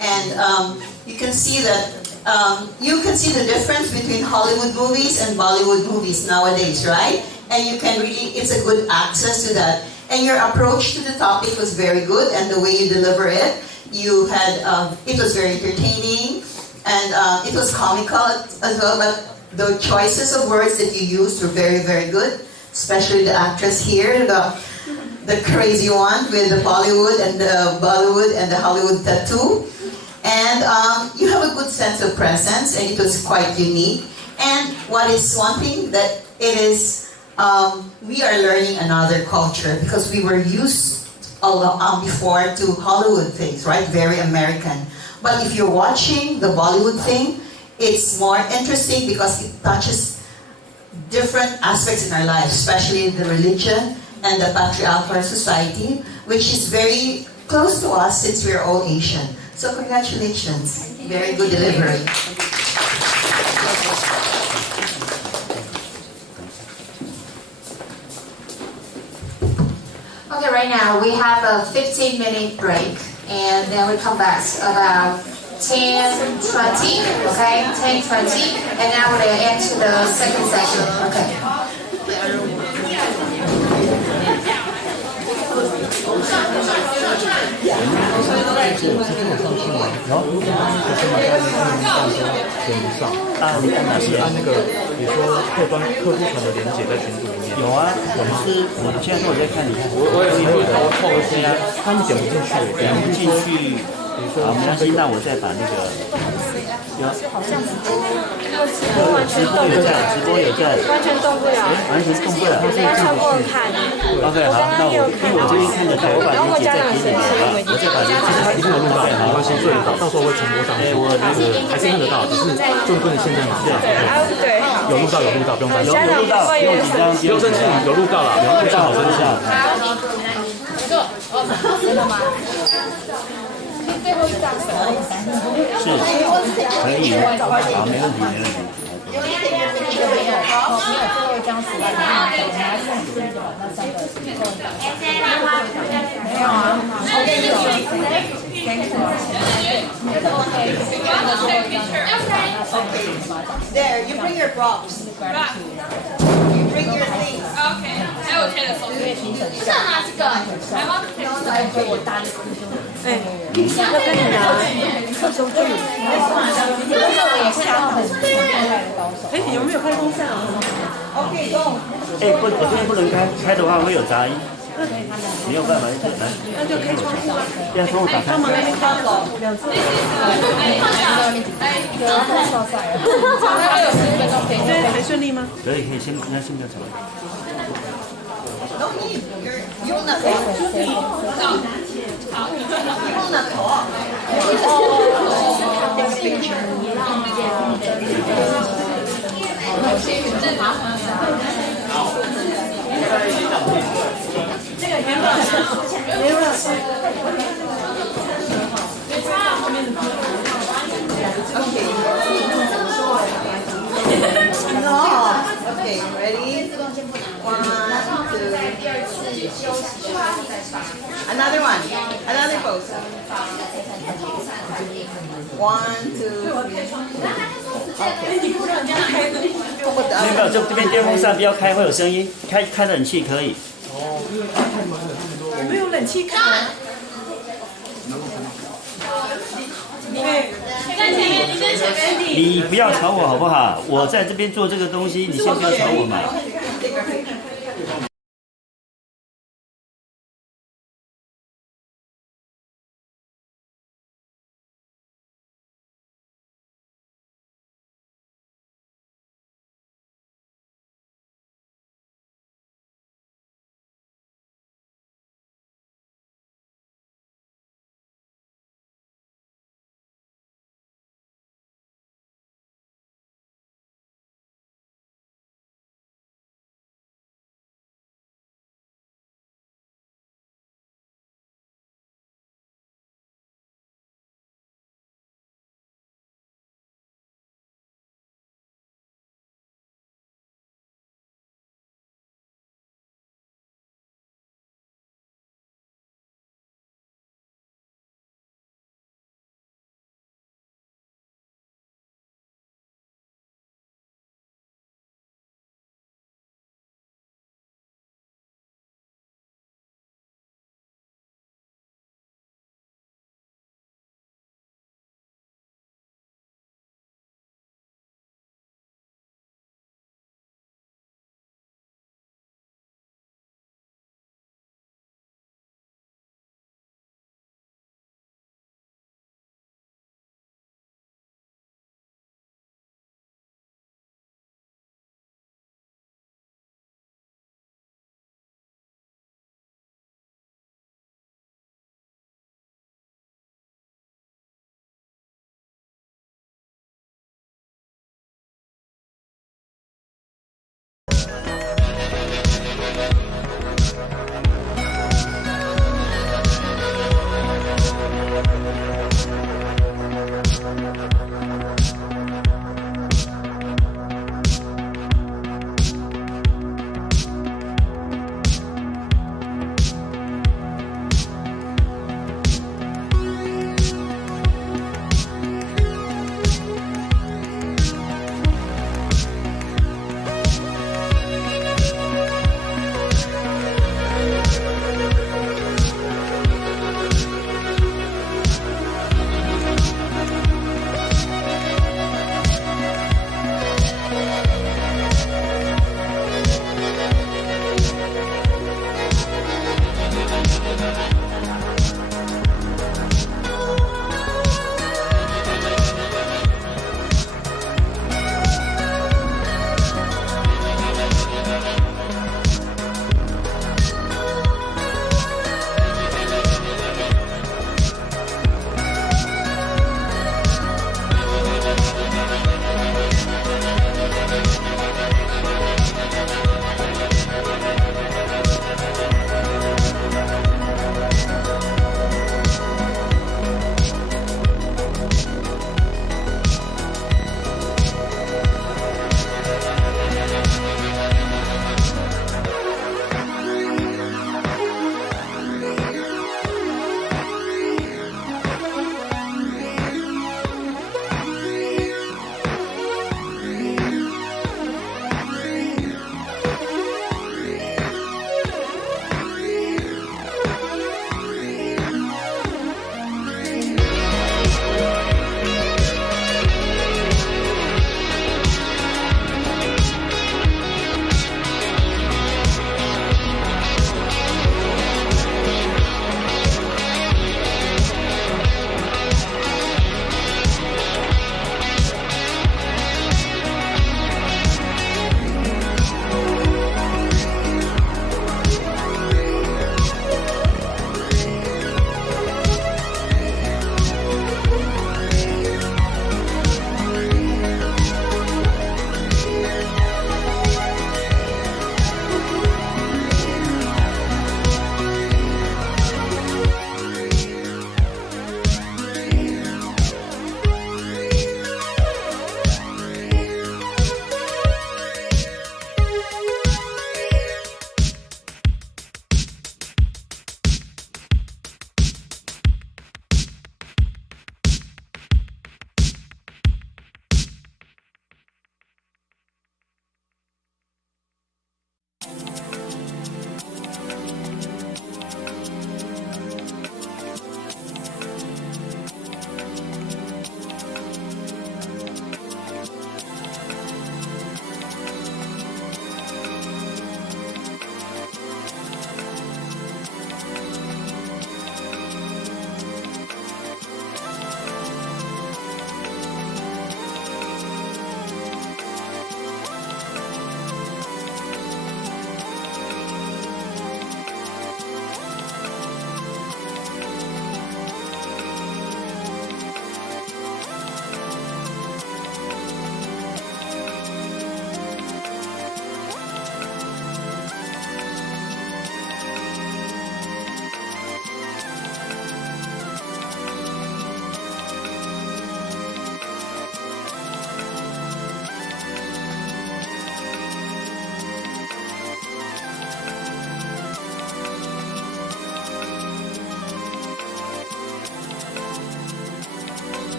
and you can see that the difference between Hollywood movies and Bollywood movies nowadays, right? And you can really, it's a good access to that. And your approach to the topic was very good, and the way you deliver it, it was very entertaining, and it was comical as well, but the choices of words that you used were very, very good, especially the actress here, the crazy one with the Bollywood and the Bollywood and the Hollywood tattoo. And you have a good sense of presence, and it was quite unique. And what is one thing that it is, we are learning another culture because we were used before to Hollywood things, right? Very American. But if you're watching the Bollywood thing, it's more interesting because it touches different aspects in our life, especially the religion and the patriarchal society, which is very close to us since we're all Asian. So congratulations. Very good delivery. Okay, right now we have a 15-minute break, and then we come back about 10:20. Okay, 10:20, and now we're into the second session. Okay.按那个，比如说客户传的连结在群组里面。有啊，我们现在都有在看，你看。我也是会透一些啊，他们点不进去，点不进去。比如说，没关系，那我再把那个。好像直播完全动不了，直播有在，完全动不了，完全动不了，他现在进不去。OK， 好，那因为我这边看得到，我把连结再给你们了，我再把连结，他一定有录到，没关系，对，到时候我会重播上去。我那个还是看得到，只是就不能现在嘛。对，有录到，不用担心。有录到，不用紧张，不用生气，有录到了，不用好生气。好，真的吗？最后一张是，可以，好，没问题，没问题。没有，没有最后一张纸来，你还剩4个，那3个没有啊。There, you bring your props. You bring your things. Okay. 还有贴的手机。不想拿这个，还要给我搭那个。哎，要跟你拿特修剧。我也看到很厉害的高手。哎，有没有开风扇啊 ？OK, go. 哎，我这边不能开的话会有杂音。没有办法，来，那就开窗户啊！让窗户打开。帮忙那边开走，2次。还有10分钟可以。现在还顺利吗？可以，先不要吵。No need. You wanna go? 好。You wanna go? Okay, ready? 1, 2. Another one. Another pose. 1, 2, 没有，这边电风扇不要开，会有声音。开冷气可以。我没有冷气开。你不要吵我好不好？我在这边做这个东西，你先不要吵我嘛。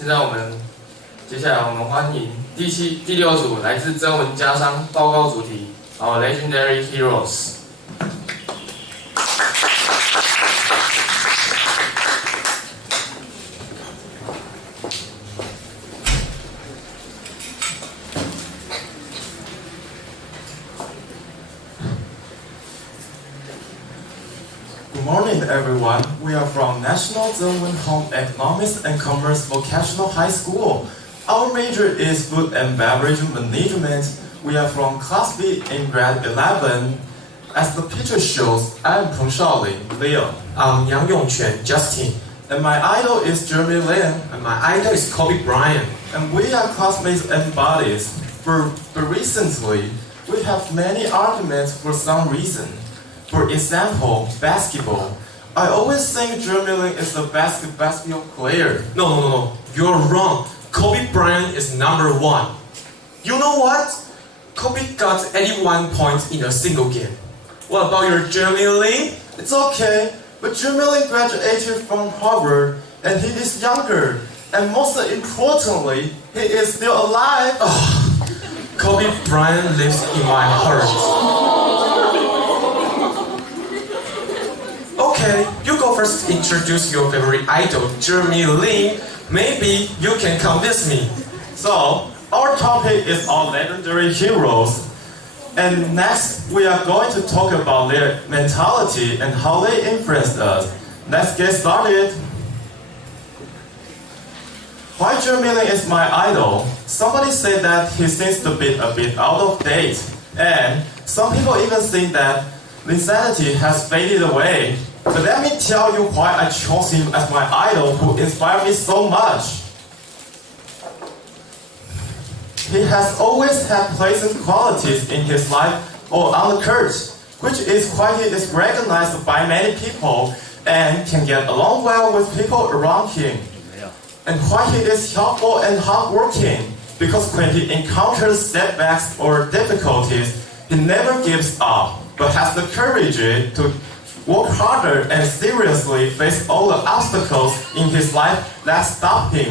现在接下来我们欢迎第6组来自征文家商报告主题 Our Legendary Heroes。Good morning, everyone. We are from National Zhengwen Home Economics and Commerce Vocational High School. Our major is Food and Beverage Management. We are from Class B in grade 11. As the picture shows, I am Peng Shaolin, Leo. I'm Yang Yongquan, Justin. And my idol is Jeremy Lin. And my idol is Kobe Bryant. And we are classmates and buddies. But recently, we have many arguments for some reason. For example, basketball. I always think Jeremy Lin is the best basketball player. No. You're wrong. Kobe Bryant is number 1. You know what? Kobe got 81 points in a single game. What about your Jeremy Lin? It's okay, but Jeremy Lin graduated from Harvard and he is younger. And most importantly, he is still alive. Oh, Kobe Bryant lives in my heart. Okay, you go first to introduce your favorite idol, Jeremy Lin. Maybe you can convince me. So, our topic is our legendary heroes. And next, we are going to talk about their mentality and how they influenced us. Let's get started. Why Jeremy Lin is my idol? Somebody said that he seems to be a bit out of date. And some people even think that insanity has faded away. But let me tell you why I chose him as my idol who inspired me so much. He has always had pleasant qualities in his life or on the court, which is why he is recognized by many people and can get along well with people around him. And why he is helpful and hardworking, because when he encounters setbacks or difficulties, he never gives up, but has the courage to work harder and seriously face all the obstacles in his life that stop him.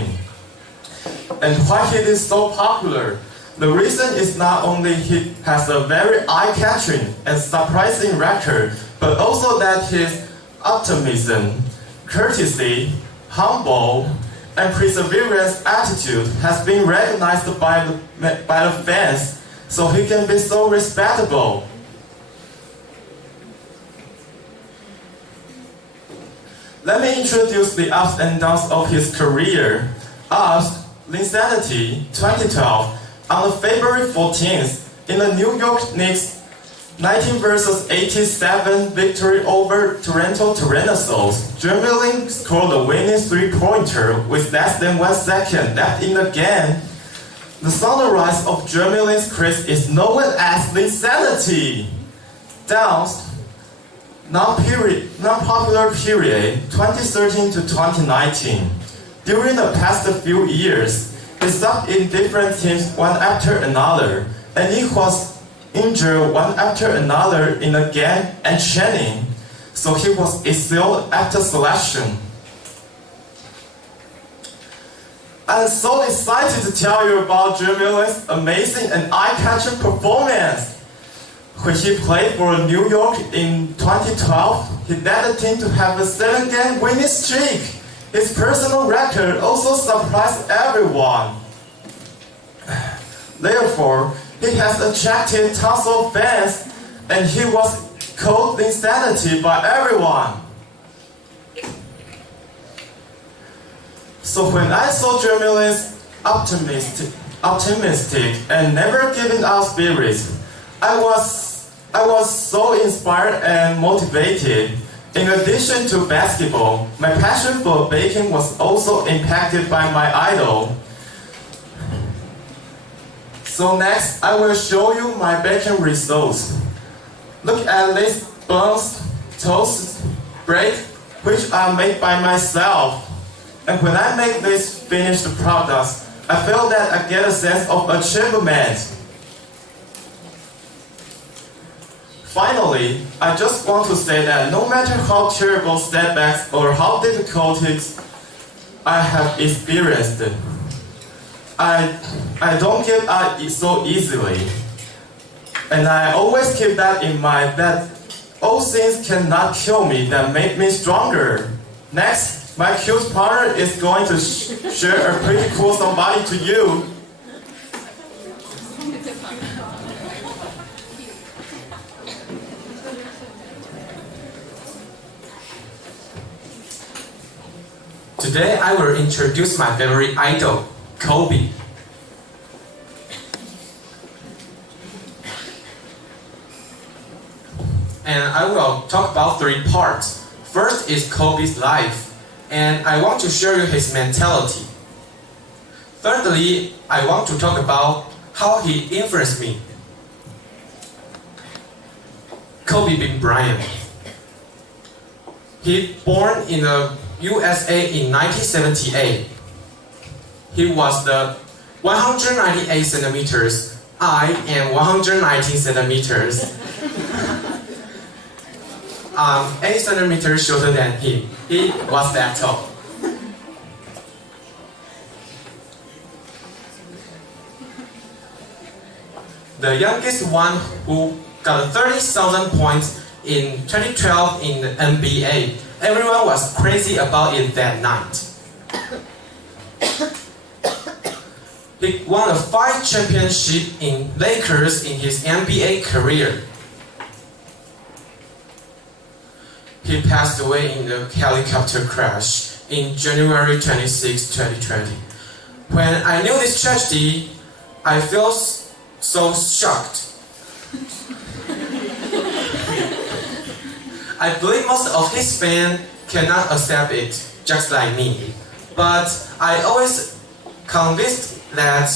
And why he is so popular? The reason is not only he has a very eye-catching and surprising record, but also that his optimism, courtesy, humble, and perseverance attitude has been recognized by the fans, so he can be so respectable. Let me introduce the ups and downs of his career. Ups, Linsanity, 2012. On February 14th, in the New York Knicks 19 vs 87 victory over Toronto Tyrannosaurs, Jeremy Lin scored the winning three-pointer with less than 1 second left in the game. The sunrise of Jeremy Lin's career is known as Linsanity. Downs, non-popular period, 2013 to 2019. During the past few years, he subbed in different teams one after another, and he was injured one after another in the game and training, so he was expelled after selection. I'm so excited to tell you about Jeremy Lin's amazing and eye-catching performance. When he played for New York in 2012, he led the team to have a 7-game winning streak. His personal record also surprised everyone. Therefore, he has attracted tons of fans, and he was called Linsanity by everyone. So when I saw Jeremy Lin's optimistic and never giving up spirits, I was so inspired and motivated. In addition to basketball, my passion for baking was also impacted by my idol. So next, I will show you my baking results. Look at these buns, toast, bread, which are made by myself. And when I make these finished products, I feel that I get a sense of achievement. Finally, I just want to say that no matter how terrible setbacks or how difficulties I have experienced. I don't give up so easily. And I always keep that in mind that all things cannot kill me, that make me stronger. Next, my cute partner is going to share a pretty cool somebody to you. Today I will introduce my favorite idol, Kobe. And I will talk about 3 parts. First is Kobe's life, and I want to show you his mentality. Thirdly, I want to talk about how he influenced me. Kobe Bryant. He born in the USA in 1978. He was the 198 centimeters. I am 119 centimeters. 8 centimeters shorter than him. He was that tall. The youngest one who got 30,000 points in 2012 in the NBA. Everyone was crazy about it that night. He won 5 championships in Lakers in his NBA career. He passed away in a helicopter crash in January 26, 2020. When I knew this tragedy, I felt so shocked. I believe most of his fans cannot accept it, just like me. But I always convinced that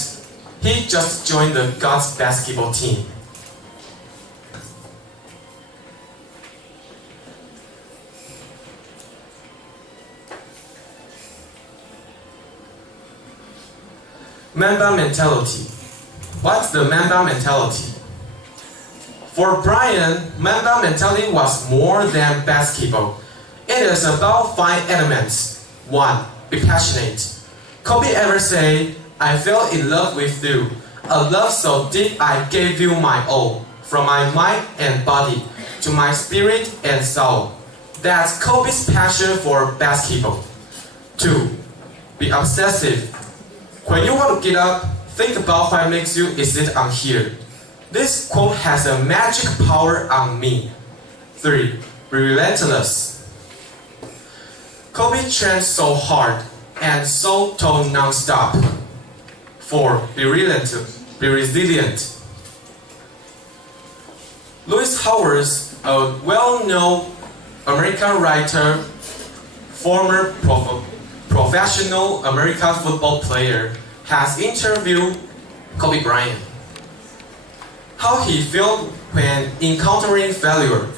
he just joined the God's basketball team. Mamba mentality. What's the Mamba mentality? For Brian, Mamba mentality was more than basketball. It is about 5 elements. 1. Be passionate. Kobe ever say, I fell in love with you. A love so deep I gave you my all. From my mind and body to my spirit and soul. That's Kobe's passion for basketball. 2. Be obsessive. When you want to get up, think about what makes you sit on here. This quote has a magic power on me. 3. Be relentless. Kobe trained so hard and so told non-stop. 4. Be resilient. Louis Howard, a well-known American writer, former professional American football player, has interviewed Kobe Bryant. How he felt when encountering failure.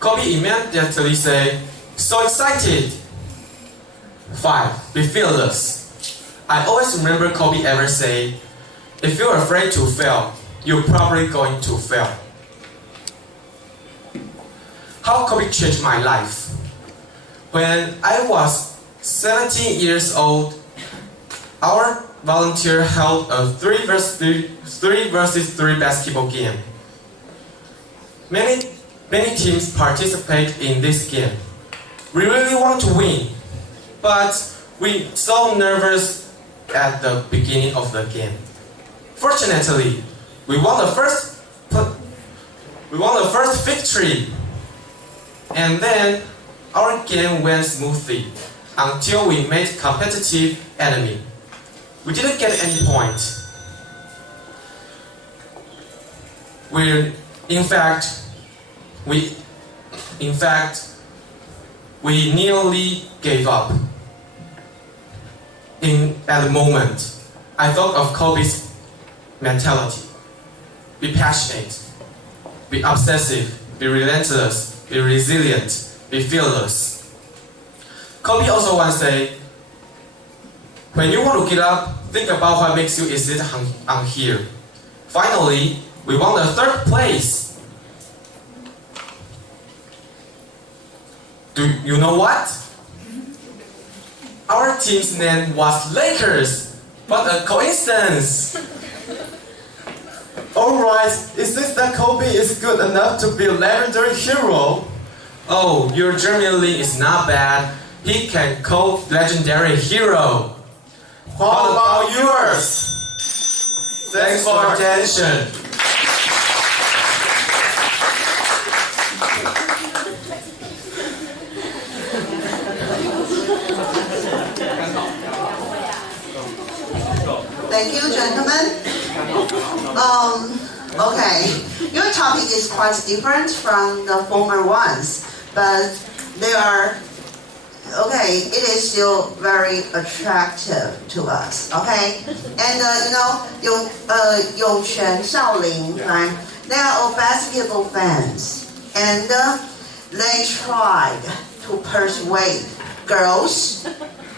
Kobe immediately said, so excited. 5. Be fearless. I always remember Kobe ever say, if you're afraid to fail, you're probably going to fail. How Kobe changed my life. When I was 17 years old, our volunteer held a 3 versus 3 basketball game. Many teams participate in this game. We really want to win, but we so nervous at the beginning of the game. Fortunately, we won the first victory, and then our game went smoothly until we met competitive enemy. We didn't get any point. We nearly gave up. At the moment, I thought of Kobe's mentality. Be passionate, be obsessive, be relentless, be resilient, be fearless. Kobe also once said, when you want to get up, think about what makes you sit on here. Finally, we won the 3rd place. Do you know what? Our team's name was Lakers. What a coincidence! Alright, it seems that Kobe is good enough to be a legendary hero. Oh, your German league is not bad. He can code legendary hero. What about yours? Thanks for attention. Thank you, gentlemen. Okay, your topic is quite different from the former ones, but they are, okay, it is still very attractive to us, okay? And Yongquan Shaolin, right? They are all basketball fans, and they tried to persuade girls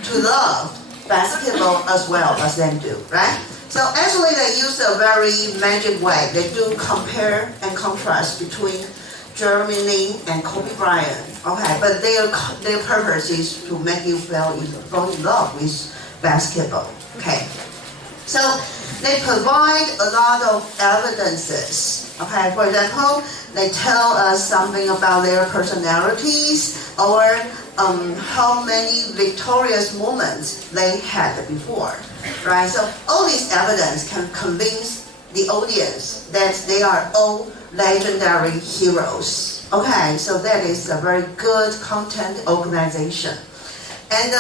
to love basketball as well as them do, right? So actually they use a very magic way. They do compare and contrast between Germany and Kobe Bryant, okay? But their purpose is to make you fall in love with basketball, okay? So they provide a lot of evidences, okay? For example, they tell us something about their personalities or how many victorious moments they had before, right? So all this evidence can convince the audience that they are all legendary heroes. Okay, so that is a very good content organization. And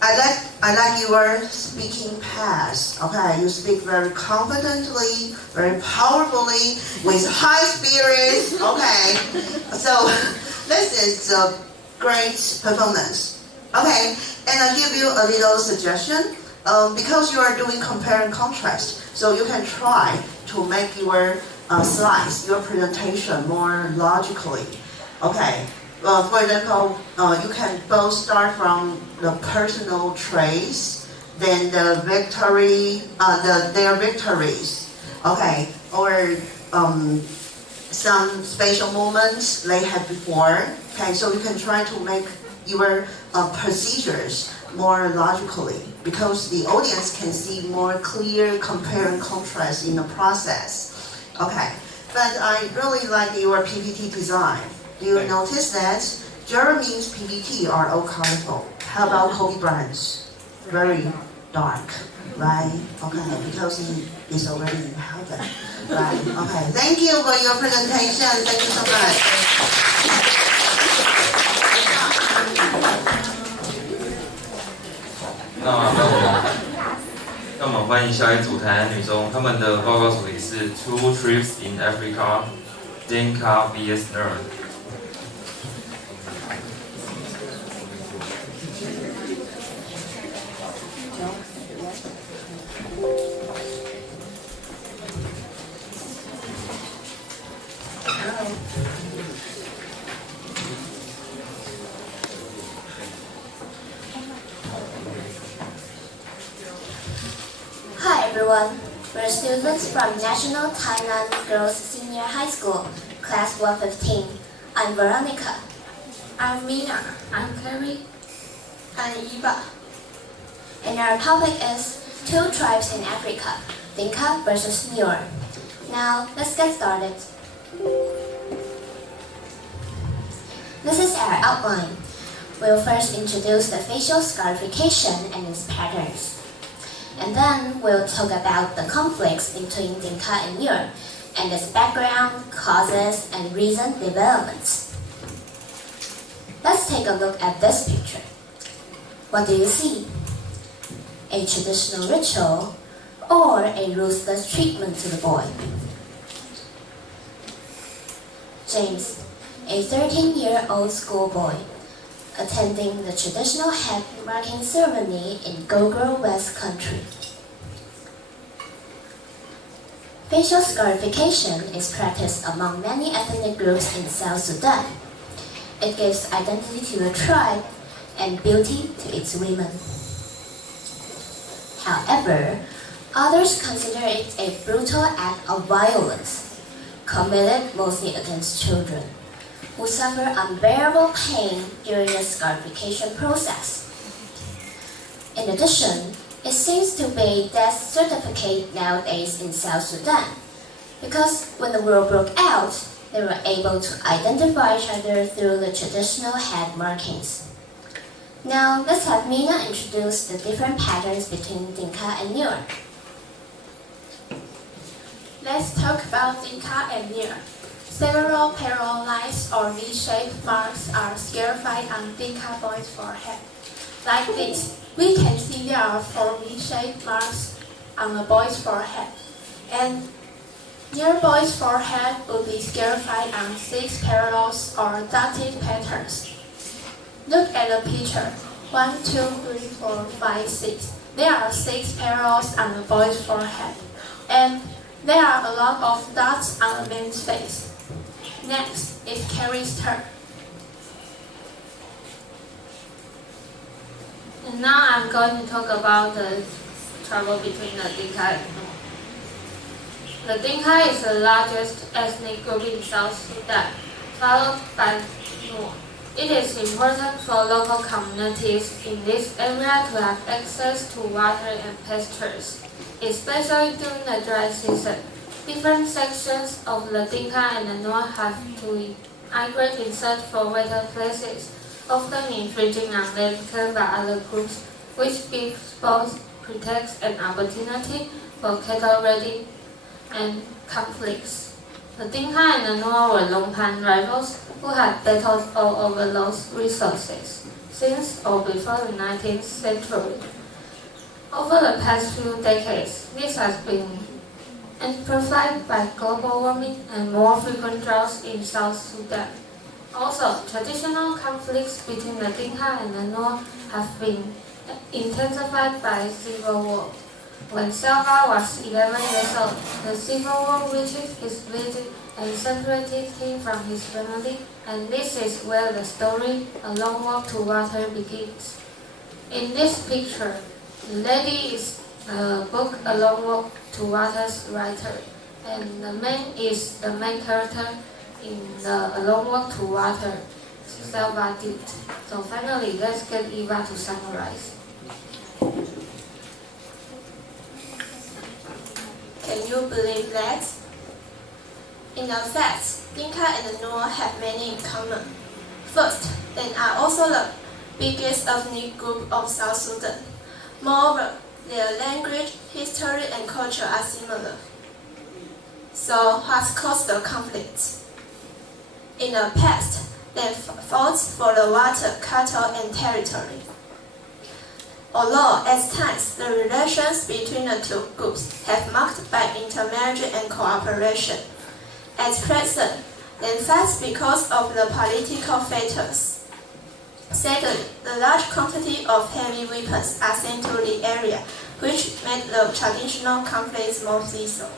I like your speaking path. Okay, you speak very confidently, very powerfully, with high spirits. Okay, so this is a great performance. Okay, and I'll give you a little suggestion. Because you are doing compare and contrast, so you can try to make your slides, your presentation more logically. Okay, for example, you can both start from the personal traits, then the victory, their victories. Okay, or some special moments they had before. Okay, so you can try to make your procedures more logically, because the audience can see more clear compare and contrast in the process. Okay, but I really like your PPT design. Do you notice that Jeremy's PPT are all colorful? How about Kobe Bryant's? Very dark, right? Okay, because he is already in heaven, right? Okay, thank you for your presentation. Thank you so much. 那我们欢迎下一组台南女中，他们的报告主题是 Two Trips in Africa, Dinka vs Nerd。Hi everyone, we're students from National Tainan Girls Senior High School, Class 115. I'm Veronica. I'm Mina. I'm Carrie. I'm Eva. And our topic is Two Tribes in Africa, Dinka versus Nuer. Now, let's get started. This is our outline. We'll first introduce the facial scarification and its patterns. And then we'll talk about the conflicts between Dinka and Nuer and its background, causes, and recent developments. Let's take a look at this picture. What do you see? A traditional ritual or a ruthless treatment to the boy? James, a 13-year-old schoolboy, attending the traditional head marking ceremony in Gogoro West Country. Facial scarification is practiced among many ethnic groups in South Sudan. It gives identity to a tribe and beauty to its women. However, others consider it a brutal act of violence, committed mostly against children, who suffer unbearable pain during the scarification process. In addition, it seems to be a death certificate nowadays in South Sudan, because when the war broke out, they were able to identify each other through the traditional head markings. Now, let's have Mina introduce the different patterns between Dinka and Nuer. Let's talk about Dinka and Nuer. Several parallel lines or V-shaped marks are scarified on Dinka boys' forehead. Like this, we can see there are 4 V-shaped marks on the boy's forehead, and Nuer boy's forehead will be scarified on 6 parallels or dotted patterns. Look at the picture. 1, 2, 3, 4, 5, 6. There are 6 parallels on the boy's forehead, and there are a lot of dots on the man's face. Next is Carrie's turn. And now I'm going to talk about the trouble between the Dinka and Nuer. The Dinka is the largest ethnic group in South Sudan, followed by Nuer. It is important for local communities in this area to have access to water and pastures, especially during the dry season. Different sections of the Dinka and the Nuer have to migrate in search for wetter places, often infringing on land claimed by other groups, which gives both pretext and opportunity for cattle raiding and conflicts. The Dinka and the Nuer were long-time rivals who had battled all over those resources since or before the 19th century. Over the past few decades, this has been amplified by global warming and more frequent droughts in South Sudan. Also, traditional conflicts between the Dinka and the Nuer have been intensified by civil war. When Salva was 11 years old, the civil war reached its zenith and separated him from his family, and this is where the story A Long Walk to Water begins. In this picture, the lady is the book A Long Walk to Water's writer, and the man is the main character in the A Long Walk to Water, Salva did. So finally, let's get Eva to summarize. Can you believe that? In fact, Dinka and the Nuer have many in common. First, they are also the biggest ethnic group of South Sudan. Moreover, their language, history, and culture are similar. So, what caused the conflict? In the past, they fought for the water, cattle, and territory. Although at times the relations between the two groups have marked by intermarriage and cooperation, at present they fight because of the political factors. Secondly, the large quantity of heavy weapons are sent to the area, which made the traditional conflicts more lethal.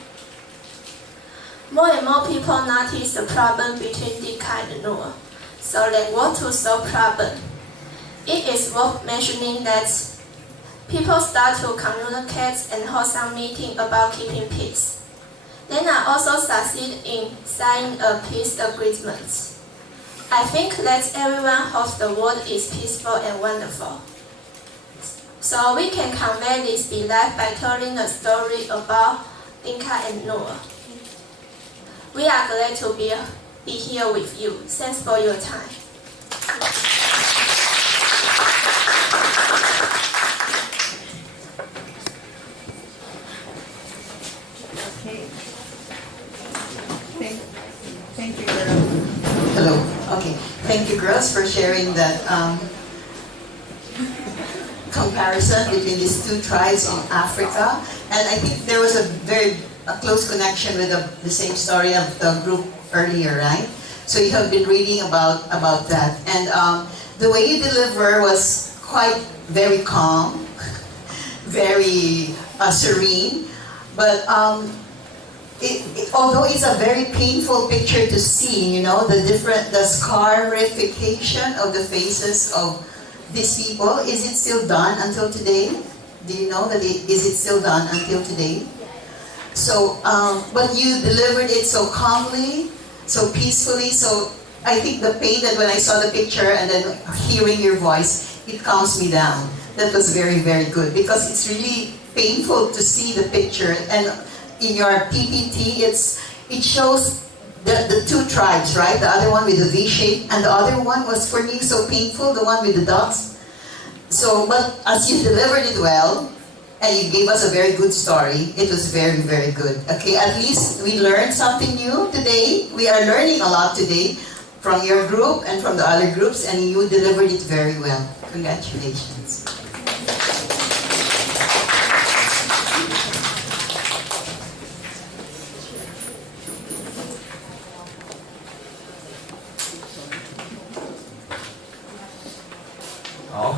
More and more people notice the problem between Dinka and Nuer, so they want to solve the problem. It is worth mentioning that people start to communicate and hold some meeting about keeping peace. They are also succeed in signing a peace agreement. I think that everyone hopes the world is peaceful and wonderful. So we can convey this belief by telling the story about Dinka and Nuer. We are glad to be here with you. Thanks for your time. Thank you, girls. Hello. Okay. Thank you, girls, for sharing that comparison between these two tribes in Africa. And I think there was a very close connection with the same story of the group earlier, right? So you have been reading about that. And the way you deliver was quite very calm, very serene. But although it's a very painful picture to see, you know, the scarification of the faces of these people, is it still done until today? Do you know that is it still done until today? So, but you delivered it so calmly, so peacefully, so I think the pain that when I saw the picture and then hearing your voice, it calms me down. that was very, very good because it's really painful to see the picture. And in your PPT, it shows the two tribes, right? The other one with the V shape, and the other one was for me so painful, the one with the dots. So, but as you delivered it well, and you gave us a very good story, it was very, very good. Okay, at least we learned something new today. We are learning a lot today from your group and from the other groups, and you delivered it very well. Congratulations.好，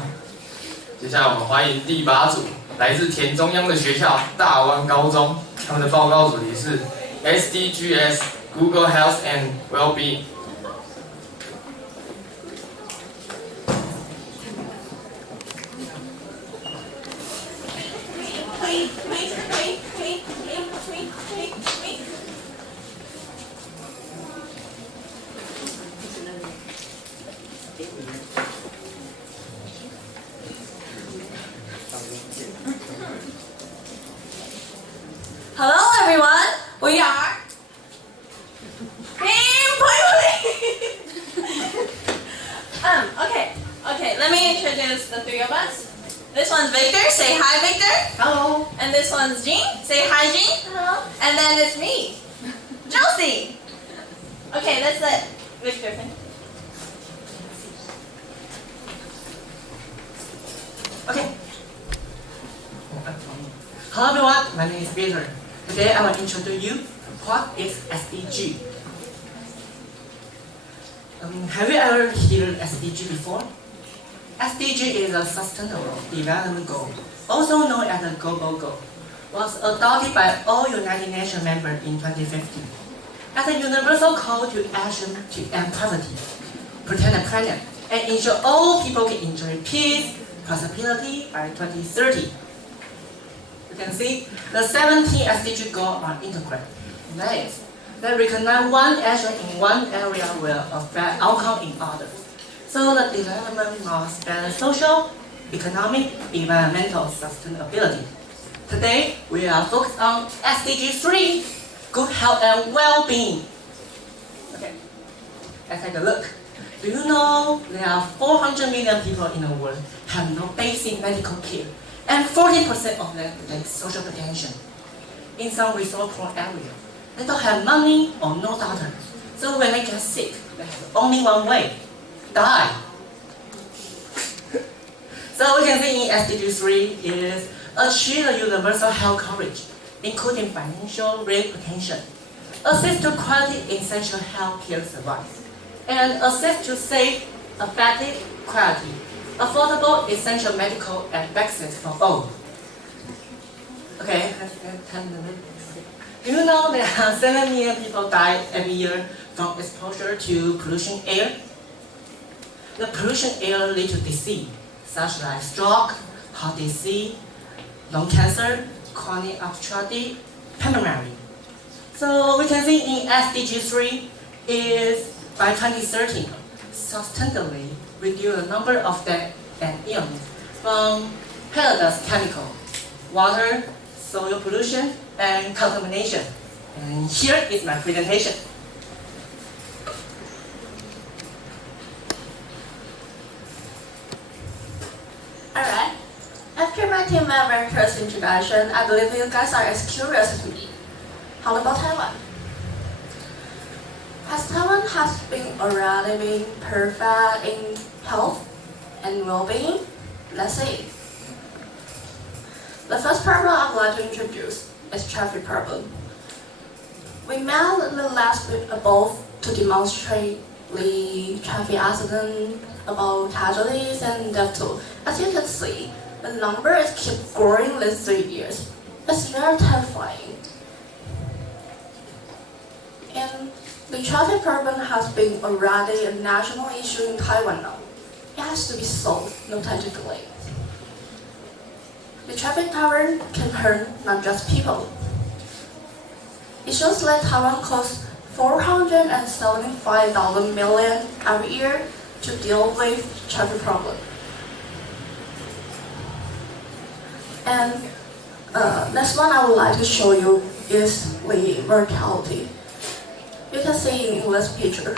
接下来我们欢迎第8组，来自田中央的学校大湾高中，他们的报告主题是 SDGs Google Health and Well-being。Hello everyone, we are Okay, let me introduce the three of us. This one's Victor, say hi Victor. Hello. And this one's Jean, say hi Jean. Hello. And then it's me, Josie. Okay, let's let Victor finish. Okay. Hello everyone, my name is Peter. Today I will introduce you what is SDG. Have you ever heard SDG before? SDG is a Sustainable Development Goal, also known as a Global Goal, was adopted by all United Nations members in 2015 as a universal call to action to end poverty, protect the planet, and ensure all people can enjoy peace, prosperity by 2030. You can see the 17 SDG goals are integrated. That is, they recognize one action in one area will affect outcome in others. So the development must balance social, economic, environmental sustainability. Today, we are focused on SDG 3, good health and well-being. Okay, let's take a look. Do you know there are 400 million people in the world have no basic medical care, and 40% of them lack social protection. In some resource-poor areas, they don't have money or no doctor, so when they get sick, they have only one way: die. So we can see in SDG 3 is achieve a universal health coverage, including financial rate protection, access to quality essential health care service, and access to safe, effective, quality, affordable essential medical and vaccines for all. Okay, let's get 10 minutes. Do you know there are 7 million people die every year from exposure to pollution air? The pollution air leads to disease such as stroke, heart disease, lung cancer, chronic obstructive pulmonary. So we can see in SDG 3 is by 2030, sustainably reduce the number of deaths and illness from hazardous chemical, water, soil pollution, and contamination. And here is my presentation. Alright, after my team member's first introduction, I believe you guys are as curious as me. How about Taiwan? Has Taiwan has been already been perfect in health and well-being? Let's see. The first problem I'd like to introduce is traffic problem. We met the last week above to demonstrate the traffic accident, about casualties and death toll. As you can see, the number is keep growing these 3 years. It's very terrifying. And the traffic problem has been already a national issue in Taiwan now. It has to be solved, no time to delay. The traffic tower can hurt not just people. It shows that Taiwan costs $475 million every year to deal with traffic problem. And next one I would like to show you is the mortality. You can see in English picture.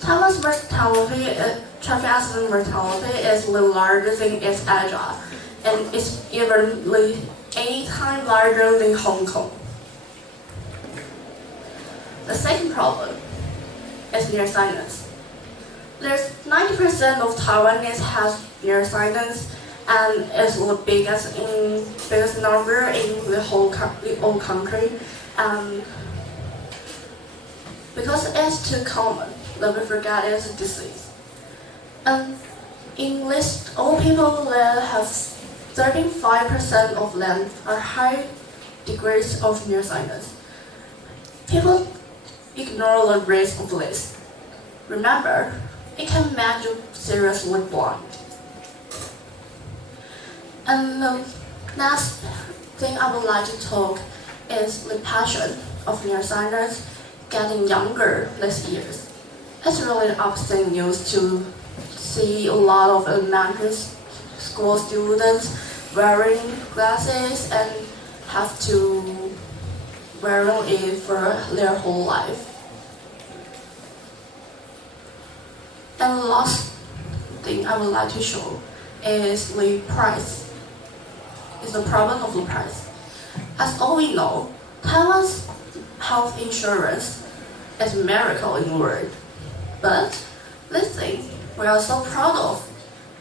Taiwan's mortality, traffic accident mortality is the largest in East Asia, and it's even 8 times larger than Hong Kong. The second problem is nearsightedness. There's 90% of Taiwanese have nearsightedness, and it's the biggest number in the whole country. Because it's too common, that we forget it's a disease. And in list, all people that have 35% of them are high degrees of nearsightedness. People ignore the risk of this. Remember, it can make you seriously blind. And the last thing I would like to talk is the passion of nearsightedness getting younger these years. It's really upsetting news to see a lot of elementary school students wearing glasses and have to wear it for their whole life. And the last thing I would like to show is the price. It's the problem of the price. As all we know, Taiwan's health insurance is a miracle in the world. But this thing we are so proud of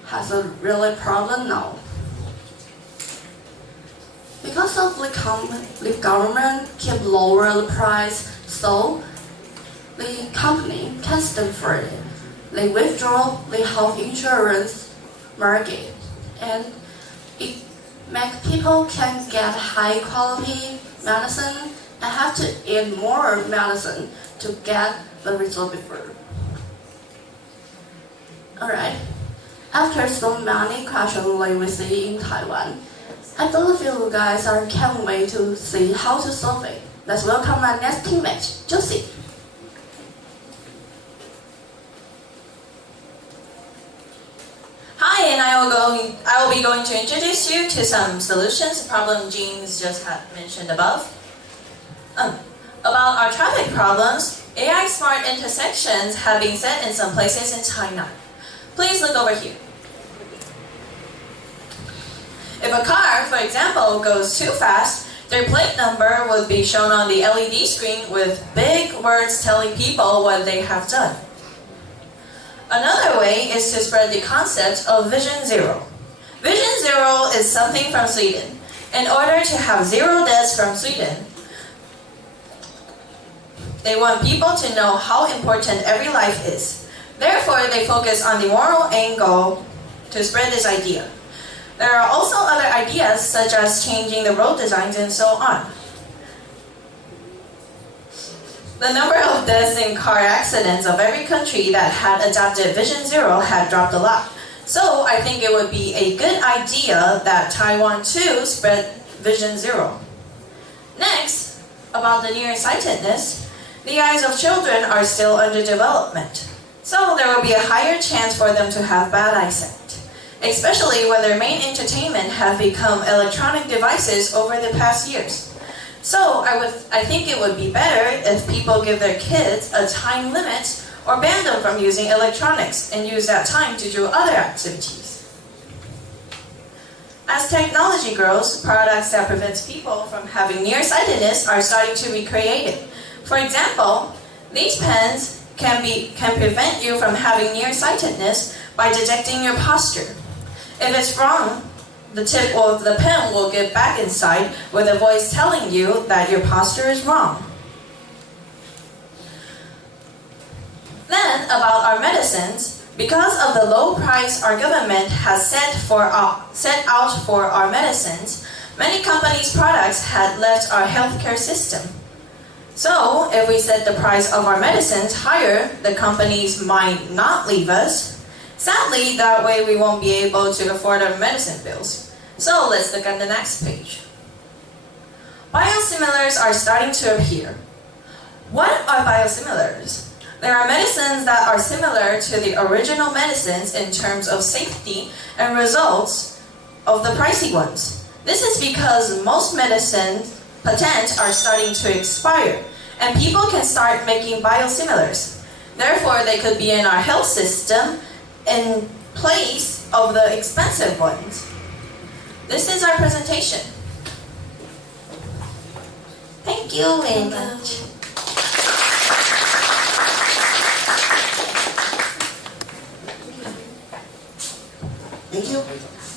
has a really problem now. Because of the government keep lower the price, so the company can stand for it. They withdraw the health insurance market, and it makes people can get high quality medicine and have to eat more medicine to get the result before. Alright, after so many questions like we see in Taiwan, I believe you guys can't wait to see how to solve it. Let's welcome my next teammate, Josie. Hi, and I will be going to introduce you to some solutions to problem Jeans just had mentioned above. About our traffic problems, AI smart intersections have been set in some places in China. Please look over here. If a car, for example, goes too fast, their plate number would be shown on the LED screen with big words telling people what they have done. Another way is to spread the concept of Vision Zero. Vision Zero is something from Sweden. In order to have 0 deaths from Sweden, they want people to know how important every life is. Therefore, they focus on the moral angle to spread this idea. There are also other ideas such as changing the road designs and so on. The number of deaths in car accidents of every country that had adopted Vision Zero had dropped a lot. So I think it would be a good idea that Taiwan too spread Vision Zero. Next, about the nearsightedness, the eyes of children are still under development. So there will be a higher chance for them to have bad eyesight, especially when their main entertainment have become electronic devices over the past years. So I think it would be better if people give their kids a time limit or ban them from using electronics and use that time to do other activities. As technology grows, products that prevent people from having nearsightedness are starting to be created. For example, these pens can prevent you from having nearsightedness by detecting your posture. If it's wrong, the tip of the pen will get back inside with a voice telling you that your posture is wrong. Then, about our medicines, because of the low price our government has set out for our medicines, many companies' products had left our healthcare system. So, if we set the price of our medicines higher, the companies might not leave us. Sadly, that way we won't be able to afford our medicine bills. So let's look at the next page. Biosimilars are starting to appear. What are biosimilars? There are medicines that are similar to the original medicines in terms of safety and results, of the pricey ones. This is because most medicine patents are starting to expire, and people can start making biosimilars. Therefore, they could be in our health system in place of the expensive ones. This is our presentation. Thank you very much. Thank you.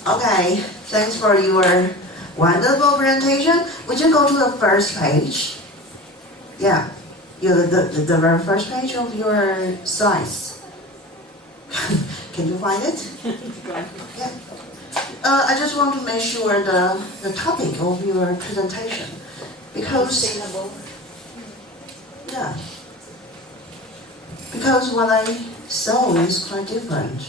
Okay, thanks for your wonderful presentation. Would you go to the first page? Yeah, the very first page of your slides. Can you find it? Yeah. I just want to make sure the topic of your presentation, because yeah, because what I saw is quite different.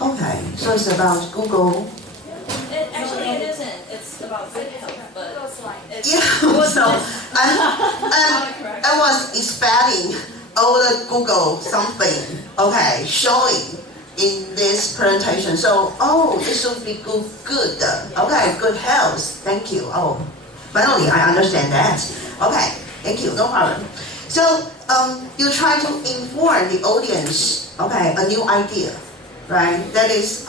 Okay, so it's about Google. Actually, it isn't. It's about good health, but Yeah, so I was expecting all the Google something, okay, showing in this presentation. So, it should be good, okay, good health. Thank you. Oh, finally, I understand that. Okay, thank you, no problem. So, you try to inform the audience, okay, a new idea, right? That is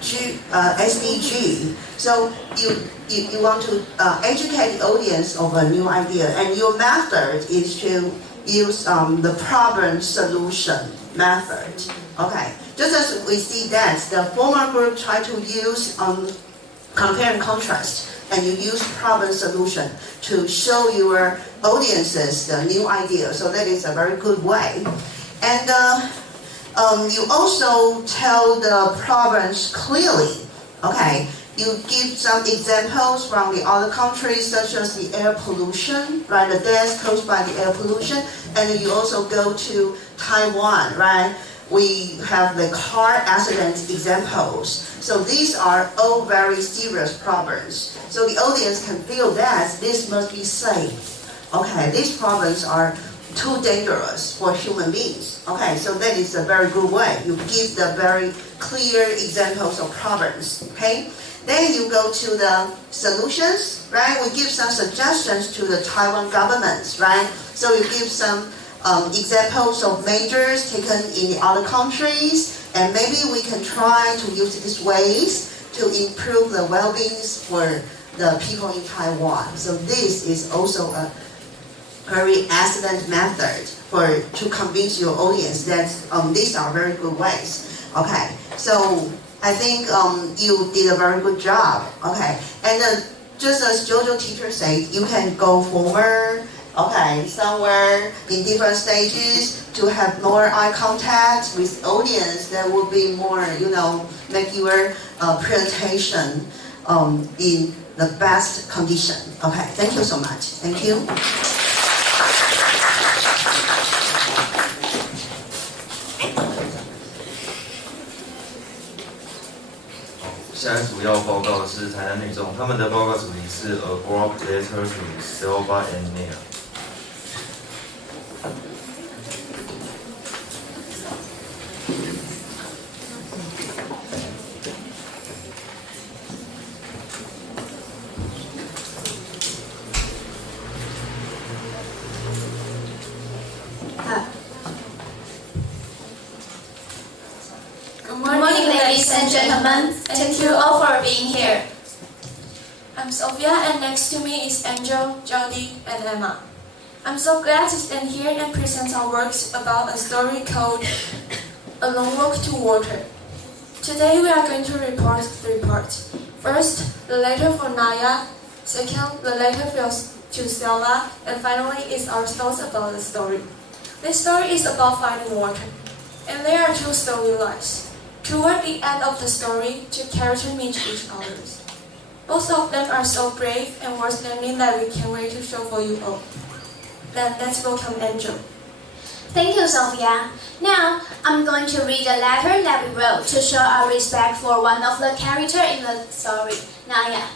SDG. So you want to educate the audience of a new idea, and your method is to use the problem solution method. Okay, just as we see that the former group tried to use compare and contrast, and you use problem solution to show your audiences the new idea. So that is a very good way. And you also tell the problems clearly. Okay, you give some examples from the other countries, such as the air pollution, right? The deaths caused by the air pollution, and you also go to Taiwan, right? We have the car accident examples. So these are all very serious problems. So the audience can feel that this must be safe. Okay, these problems are too dangerous for human beings. Okay, so that is a very good way. You give the very clear examples of problems. Okay, then you go to the solutions, right? We give some suggestions to the Taiwan government, right? So you give some examples of measures taken in the other countries, and maybe we can try to use these ways to improve the well-being for the people in Taiwan. So this is also a very excellent method to convince your audience that these are very good ways. Okay, so I think you did a very good job. Okay, and just as Jojo teacher said, you can go forward. Okay, somewhere in different stages to have more eye contact with audience. That will be more, make your presentation in the best condition. Okay, thank you so much. Thank you. 下一组要报告的是台南女中，他们的报告主题是 A Group Letter to Silva and Neil。Good morning, ladies and gentlemen. Thank you all for being here. I'm Sophia, and next to me is Angel, Jody, and Emma. I'm so glad to stand here and present our works about a story called A Long Walk to Water. Today we are going to report 3 parts. First, the letter for Naya. Second, the letter to Stella. And finally is our thoughts about the story. This story is about finding water. And there are 2 storylines. Toward the end of the story, 2 characters meet each other. Both of them are so brave and worth naming that we can't wait to show for you all. Then let's welcome Angel. Thank you, Sophia. Now, I'm going to read a letter that we wrote to show our respect for one of the characters in the story, Naya.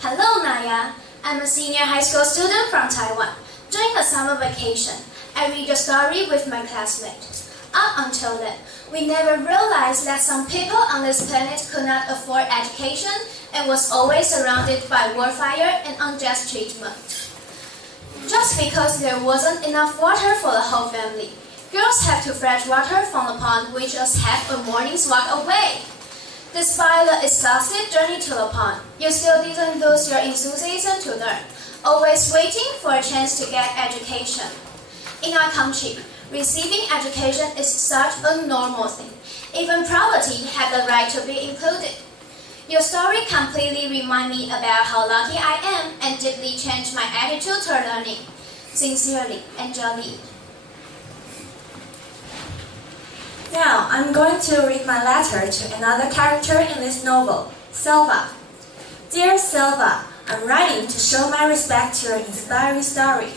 Hello, Naya. I'm a senior high school student from Taiwan. During the summer vacation, I read your story with my classmate. Up until then, we never realized that some people on this planet could not afford education and was always surrounded by warfare and unjust treatment. Just because there wasn't enough water for the whole family, girls had to fetch water from the pond which was half a morning's walk away. Despite the exhausted journey to the pond, you still didn't lose your enthusiasm to learn, always waiting for a chance to get education. In our country, receiving education is such a normal thing. Even poverty had the right to be included. Your story completely reminds me about how lucky I am and deeply changed my attitude toward learning. Sincerely, Angelique. Now, I'm going to read my letter to another character in this novel, Selva. Dear Selva, I'm writing to show my respect to your inspiring story.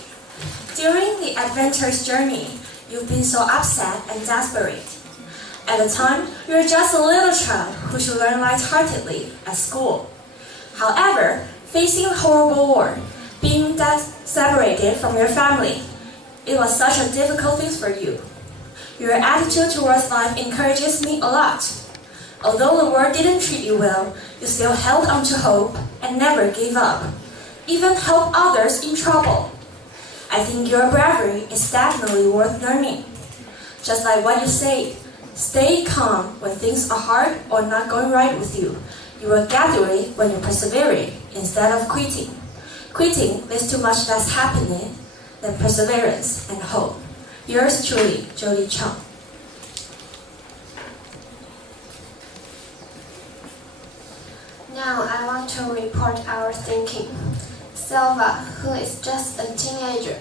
During the adventurous journey, you've been so upset and desperate. At the time, you're just a little child who should learn lightheartedly at school. However, facing a horrible war, being separated from your family, it was such a difficult thing for you. Your attitude towards life encourages me a lot. Although the world didn't treat you well, you still held on to hope and never gave up. Even helped others in trouble. I think your bravery is definitely worth learning. Just like what you say, stay calm when things are hard or not going right with you. You will get through it when you persevere instead of quitting. Quitting leads to much less happiness than perseverance and hope. Yours truly, Jodie Chung. Now I want to report our thinking. Selva, who is just a teenager,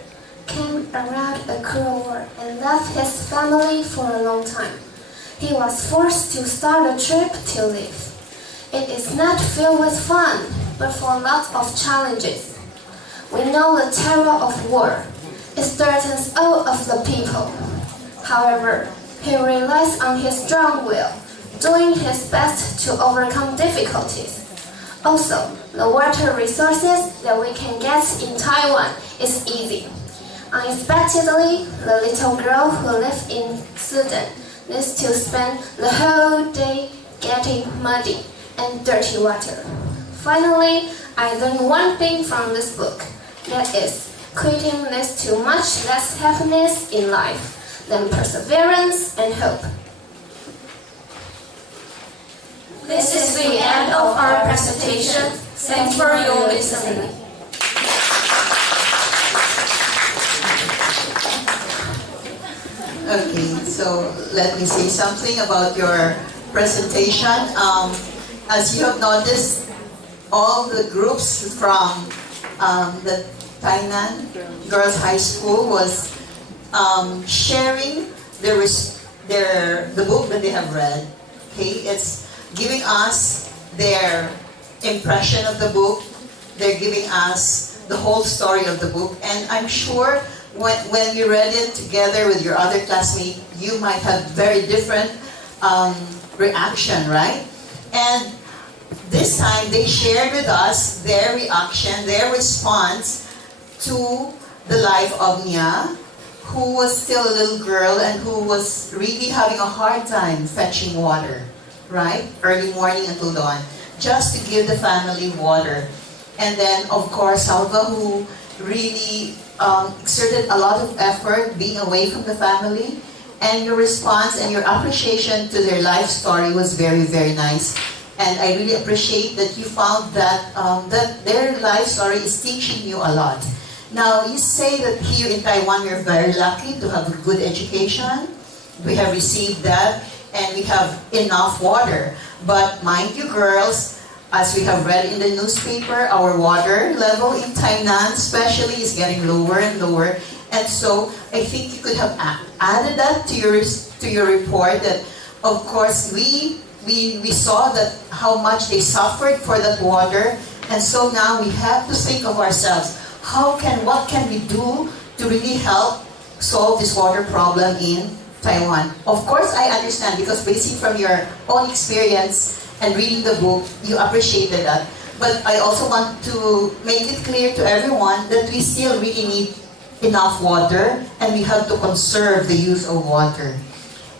came around a cruel war and left his family for a long time. He was forced to start a trip to live. It is not filled with fun, but full lots of challenges. We know the terror of war. It threatens all of the people. However, he relies on his strong will, doing his best to overcome difficulties. Also, the water resources that we can get in Taiwan is easy. Unexpectedly, the little girl who lives in Sudan needs to spend the whole day getting muddy and dirty water. Finally, I learned one thing from this book, that is, quitting leads to much less happiness in life than perseverance and hope. This is the end of our presentation. Thanks for your listening. Okay, so let me say something about your presentation. As you have noticed, all the groups from the Tainan Girls High School was sharing the book that they have read. Okay, it's giving us their impression of the book. They're giving us the whole story of the book, and I'm sure when you read it together with your other classmates, you might have very different reaction, right? And this time they shared with us their reaction, their response to the life of Nia, who was still a little girl and who was really having a hard time fetching water, right? Early morning until dawn, just to give the family water. And then, of course, Salva, who really exerted a lot of effort being away from the family. And your response and your appreciation to their life story was very, very nice. And I really appreciate that you found that, that their life story is teaching you a lot. Now, you say that here in Taiwan, we're very lucky to have a good education. We have received that, and we have enough water. But mind you, girls, as we have read in the newspaper, our water level in Tainan especially is getting lower and lower. And so I think you could have added that to your report that, of course, we saw that how much they suffered for that water. And so now we have to think of ourselves, what can we do to really help solve this water problem in Taiwan? Of course, I understand, because basing from your own experience and reading the book, you appreciated that. But I also want to make it clear to everyone that we still really need enough water, and we have to conserve the use of water.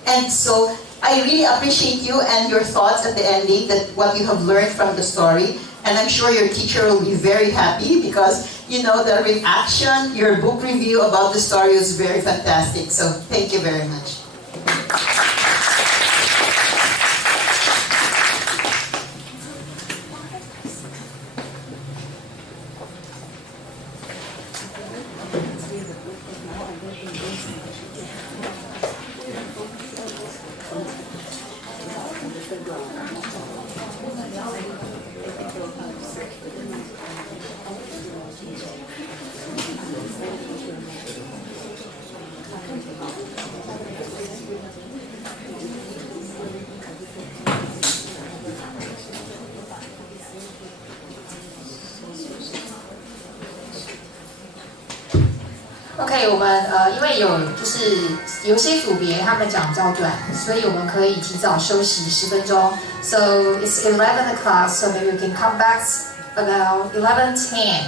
And so I really appreciate you and your thoughts at the ending, that what you have learned from the story. And I'm sure your teacher will be very happy because, you know, the reaction, your book review about the story was very fantastic. So thank you very much. OK， 我们因为有些组别他们讲比较短，所以我们可以提早休息10分钟。So it's 11 o'clock, so maybe we can come back about 11:10.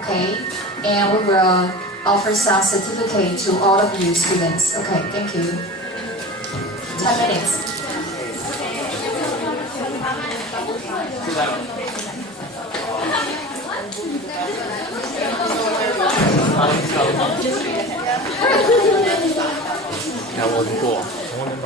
Okay, and we will offer some certificate to all of you students. Okay, thank you. 10 minutes. 看我听过，从外面到。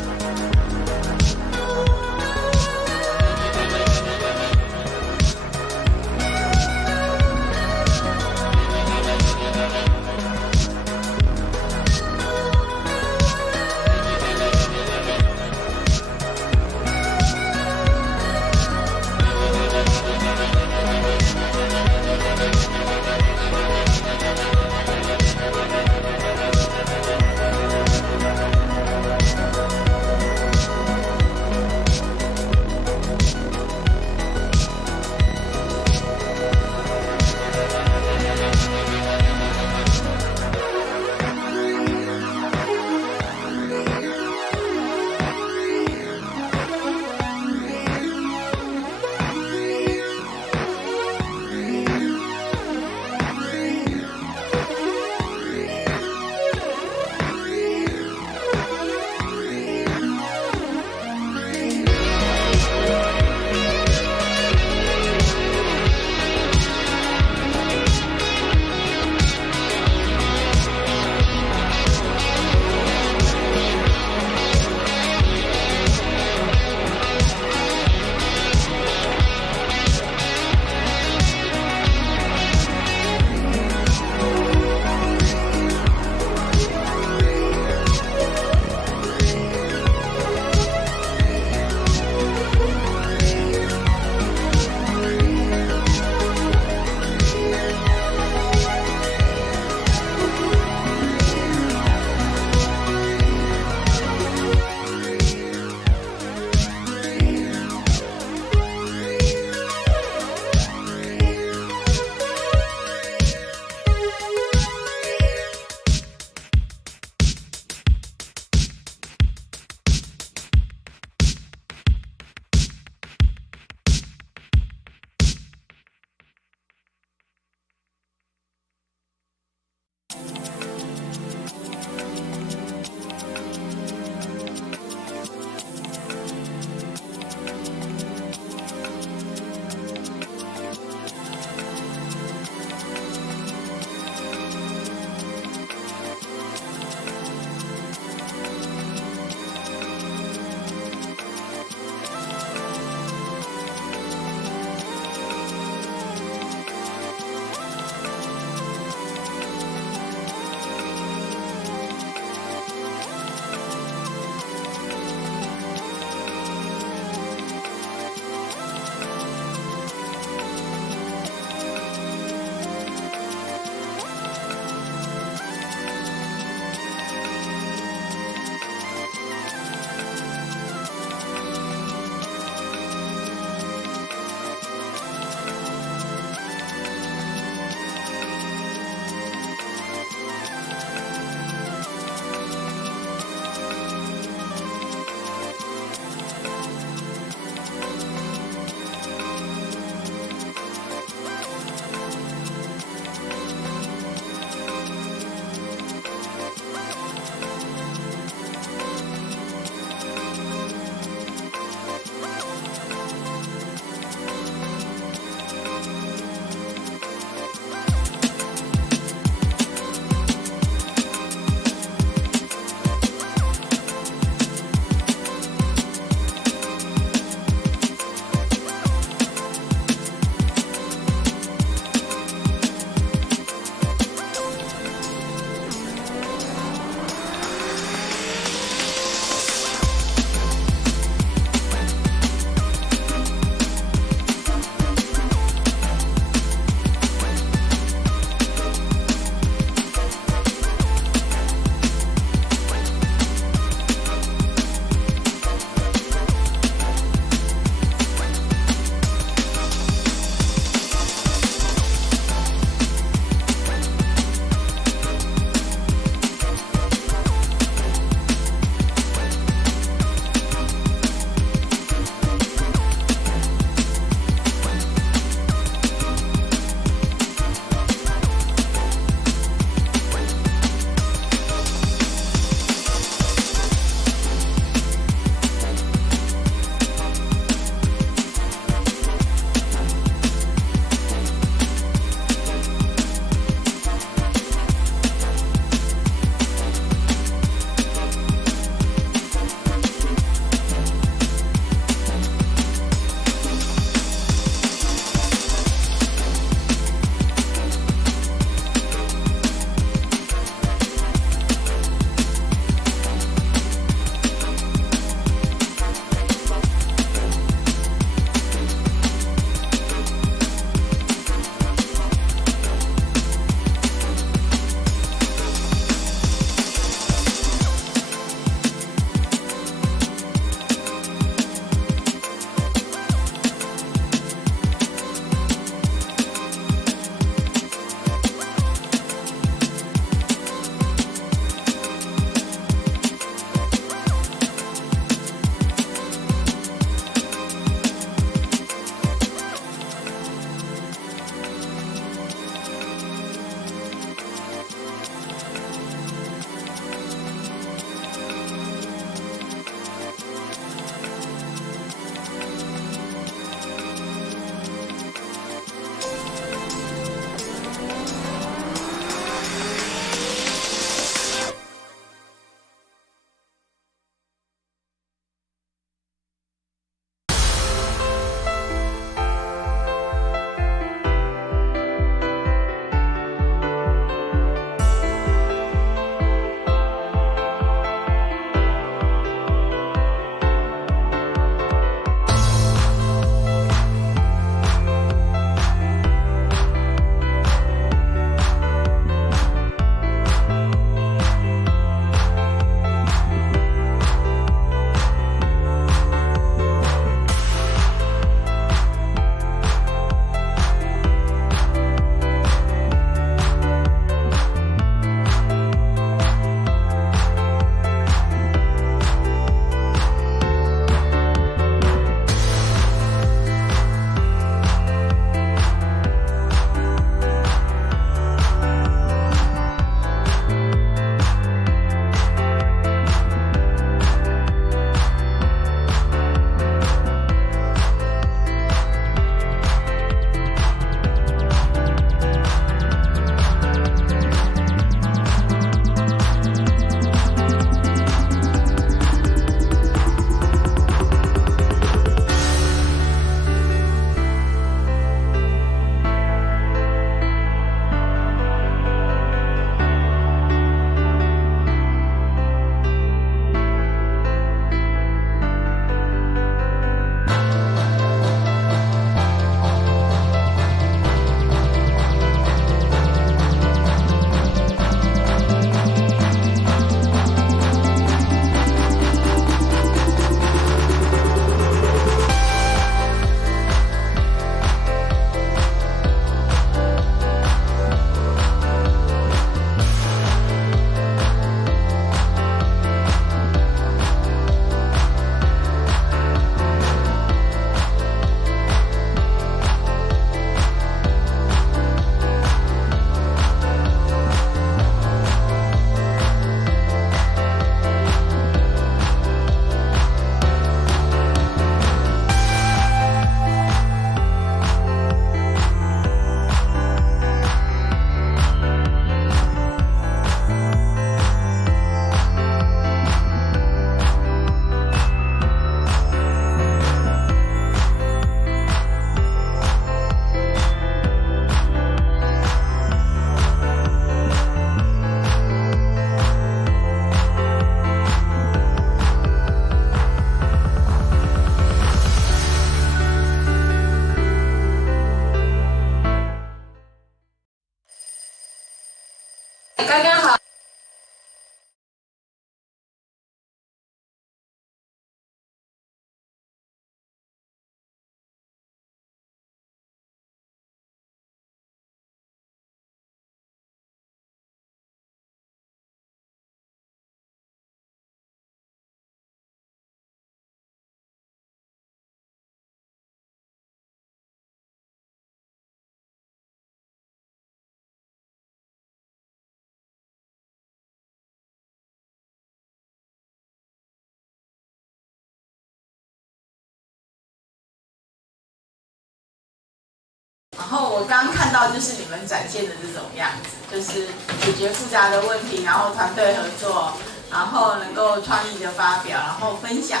后我刚看到就是你们展现的这种样子，就是解决复杂的问题，然后团队合作，然后能够创意的发表，然后分享。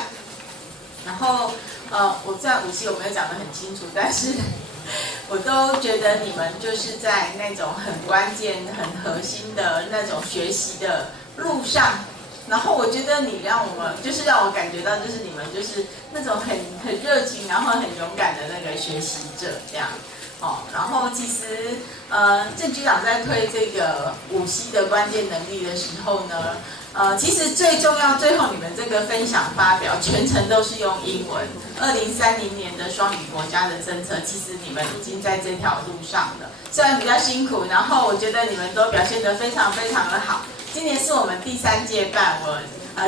然后我这样武器我没有讲得很清楚，但是我都觉得你们就是在那种很关键、很核心的那种学习的路上。然后我觉得你让我感觉到，就是你们就是那种很热情，然后很勇敢的那个学习者这样。然后其实郑局长在推这个5C 的关键能力的时候呢，其实最重要，最后你们这个分享发表全程都是用英文。2030年的双语国家的政策，其实你们已经在这条路上了，虽然比较辛苦，然后我觉得你们都表现得非常非常的好。今年是我们第3届办，我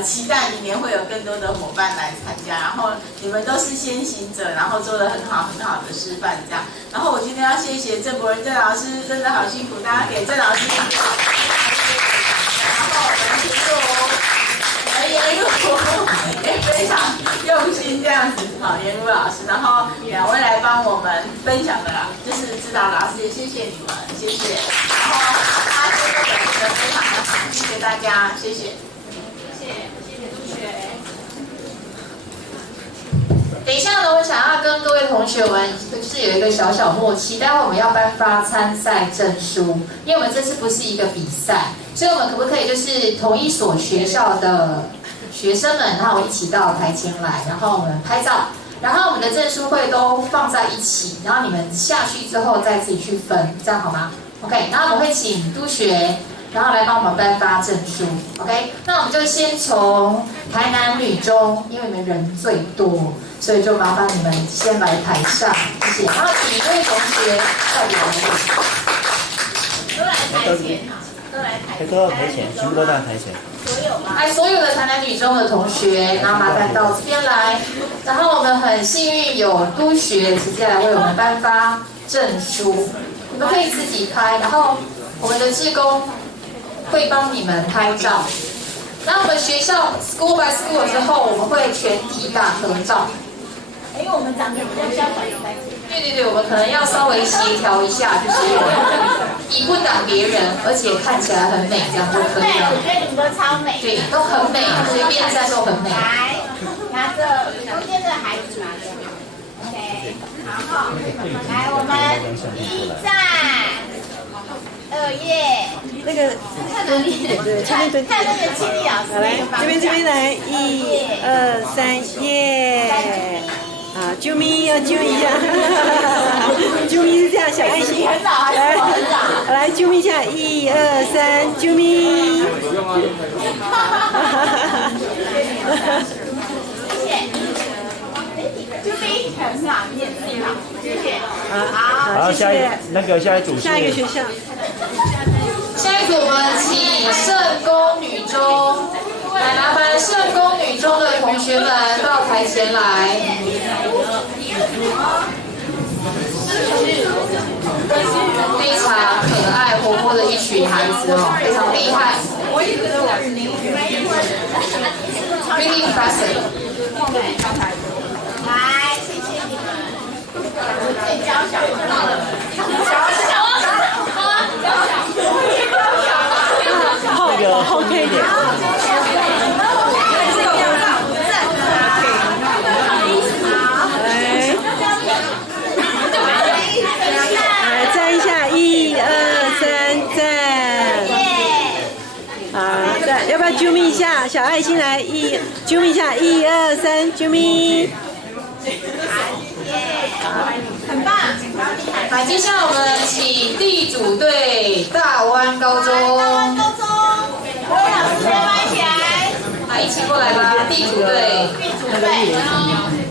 期待明年会有更多的伙伴来参加，然后你们都是先行者，然后做得很好很好的示范这样。然后我今天要谢谢郑博仁郑老师，真的好辛苦，大家给郑老师一掌。然后我们题目颜如也非常用心这样子，好，颜如老师，然后2位来帮我们分享的啦，就是指导老师，也谢谢你们，谢谢。然后大家都表现得非常的好，谢谢大家，谢谢。谢谢同学。等一下呢，我想要跟各位同学们就是有一个小小默契，待会我们要颁发参赛证书，因为我们这次不是一个比赛，所以我们可不可以就是同一所学校的学生们，然后一起到台前来，然后我们拍照，然后我们的证书会都放在一起，然后你们下去之后再自己去分，这样好吗 ？OK， 然后我们会请督学。然后来帮我们颁发证书 ，OK？ 那我们就先从台南女中，因为你们人最多，所以就麻烦你们先来台上，谢谢。然后请各位同学代表都来台前啊，都来台前，都到台前，全部都到台前。所有吗？来，所有的台南女中的同学，然后麻烦到这边来。然后我们很幸运有督学直接来为我们颁发证书，你们可以自己拍，然后我们的志工会帮你们拍照。那我们学校 school by school 之后，我们会全体大合照。因为我们长得比较相反，对，我们可能要稍微协调一下，就是以不挡别人，而且看起来很美，这样就可以了。我觉得你们都超美，对，都很美，随便站都很美。来，拿着中间的孩子拿着 ，OK， 然后来我们1站，2页。那个看哪里？对，前面蹲。看那个气力老师。来，这边来，1、2、3，耶！啊，啾咪要啾一下，啾咪是这样，小爱心。很早，很早。来，啾咪一下，1、2、3，啾咪。谢谢。啾咪很好，你也自好，谢谢。好，谢谢。下一组。下一个学校。下一组我们请圣公女中，来麻烦圣公女中的同学们到台前来。非常可爱活泼的一群孩子哦，非常厉害。Really impressive。来，谢谢你们。最娇小的，后退一点。来站一下，1、2、3，站。好，站，要不要啾咪一下？小爱心来，啾咪一下，1、2、3，啾咪。很棒。来，接下来我们请地主队大湾高中。各位老师先歪起来，来一起过来吧，地主队。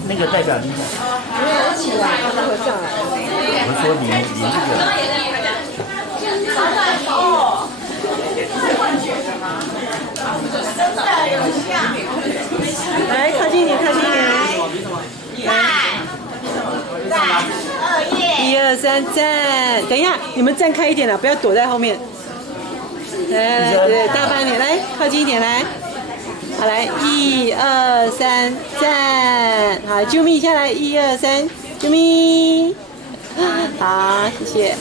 那个代表你。没有一起来，他合照来。我们说你那个。哦，是幻觉的吗？真的有像。来，靠近一点，靠近一点。站，2页。 1、2、3，站。等一下，你们站开一点了，不要躲在后面。来，对，大半点，来，靠近一点，来。好，来，1、2、3，站。好，啾咪下来，1、2、3，啾咪。好，谢谢。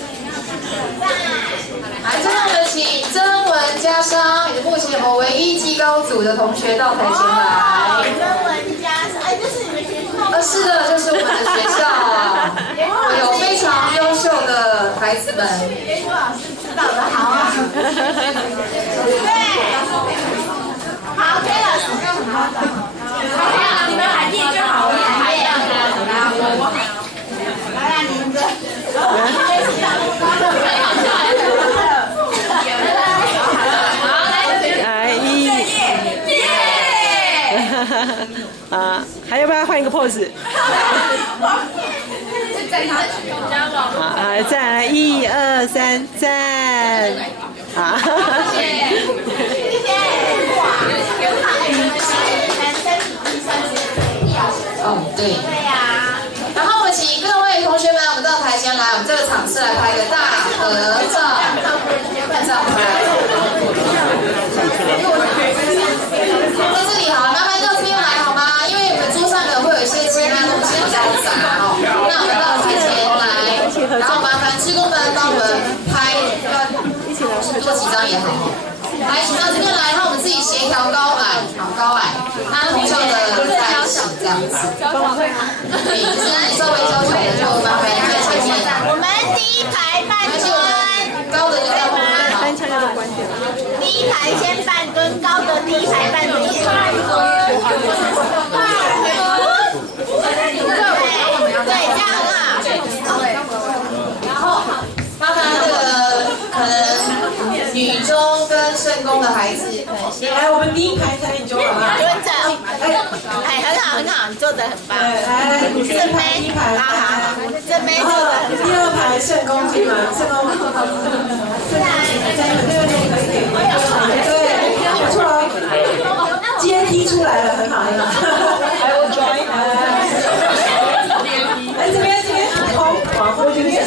来，接着我们请曾文家商，也是目前我们唯一技高组的同学到台前来。曾文家商，哎，这是你们学校？是的，就是我们的学校，我们有非常优秀的孩子们。叶老师指导的好啊。对。好，叶老师很好的。好，你们喊叶就好了，喊叶。我喊。来啦，你们。啊，还要不要换一个 pose？ 啊，再来1、2、3，赞！好，谢谢。哦，对。对呀。然后我们请各位同学们，我们到台前来，我们这个场次来拍一个大合照。在这里好，麻烦到这边来好吗？因为我们桌上可能会有一些其他东西比较杂哦。那我们到台前来，然后麻烦志工们帮我们拍，多几张也好哦。来，请到这边来，然后我们自己协调高矮，好高矮，那同校的在一起这样子。对，就是稍微娇小的就麻烦在前面。我们第一排半蹲，高的就在后面。单枪要都关掉。第一排先半蹲，高的第一排半蹲。对，这样很好。然后麻烦那个可能女中跟圣公的孩子，可能先来，我们第一排才女中好吗？蹲着，哎，很好很好，你做的很棒。来，正妹第一排，好好好，正妹做的很好。第二排圣公可以吗？圣公，对，不错哦，阶梯出来了，很好很好。来，我转，来这边，空，往过这边。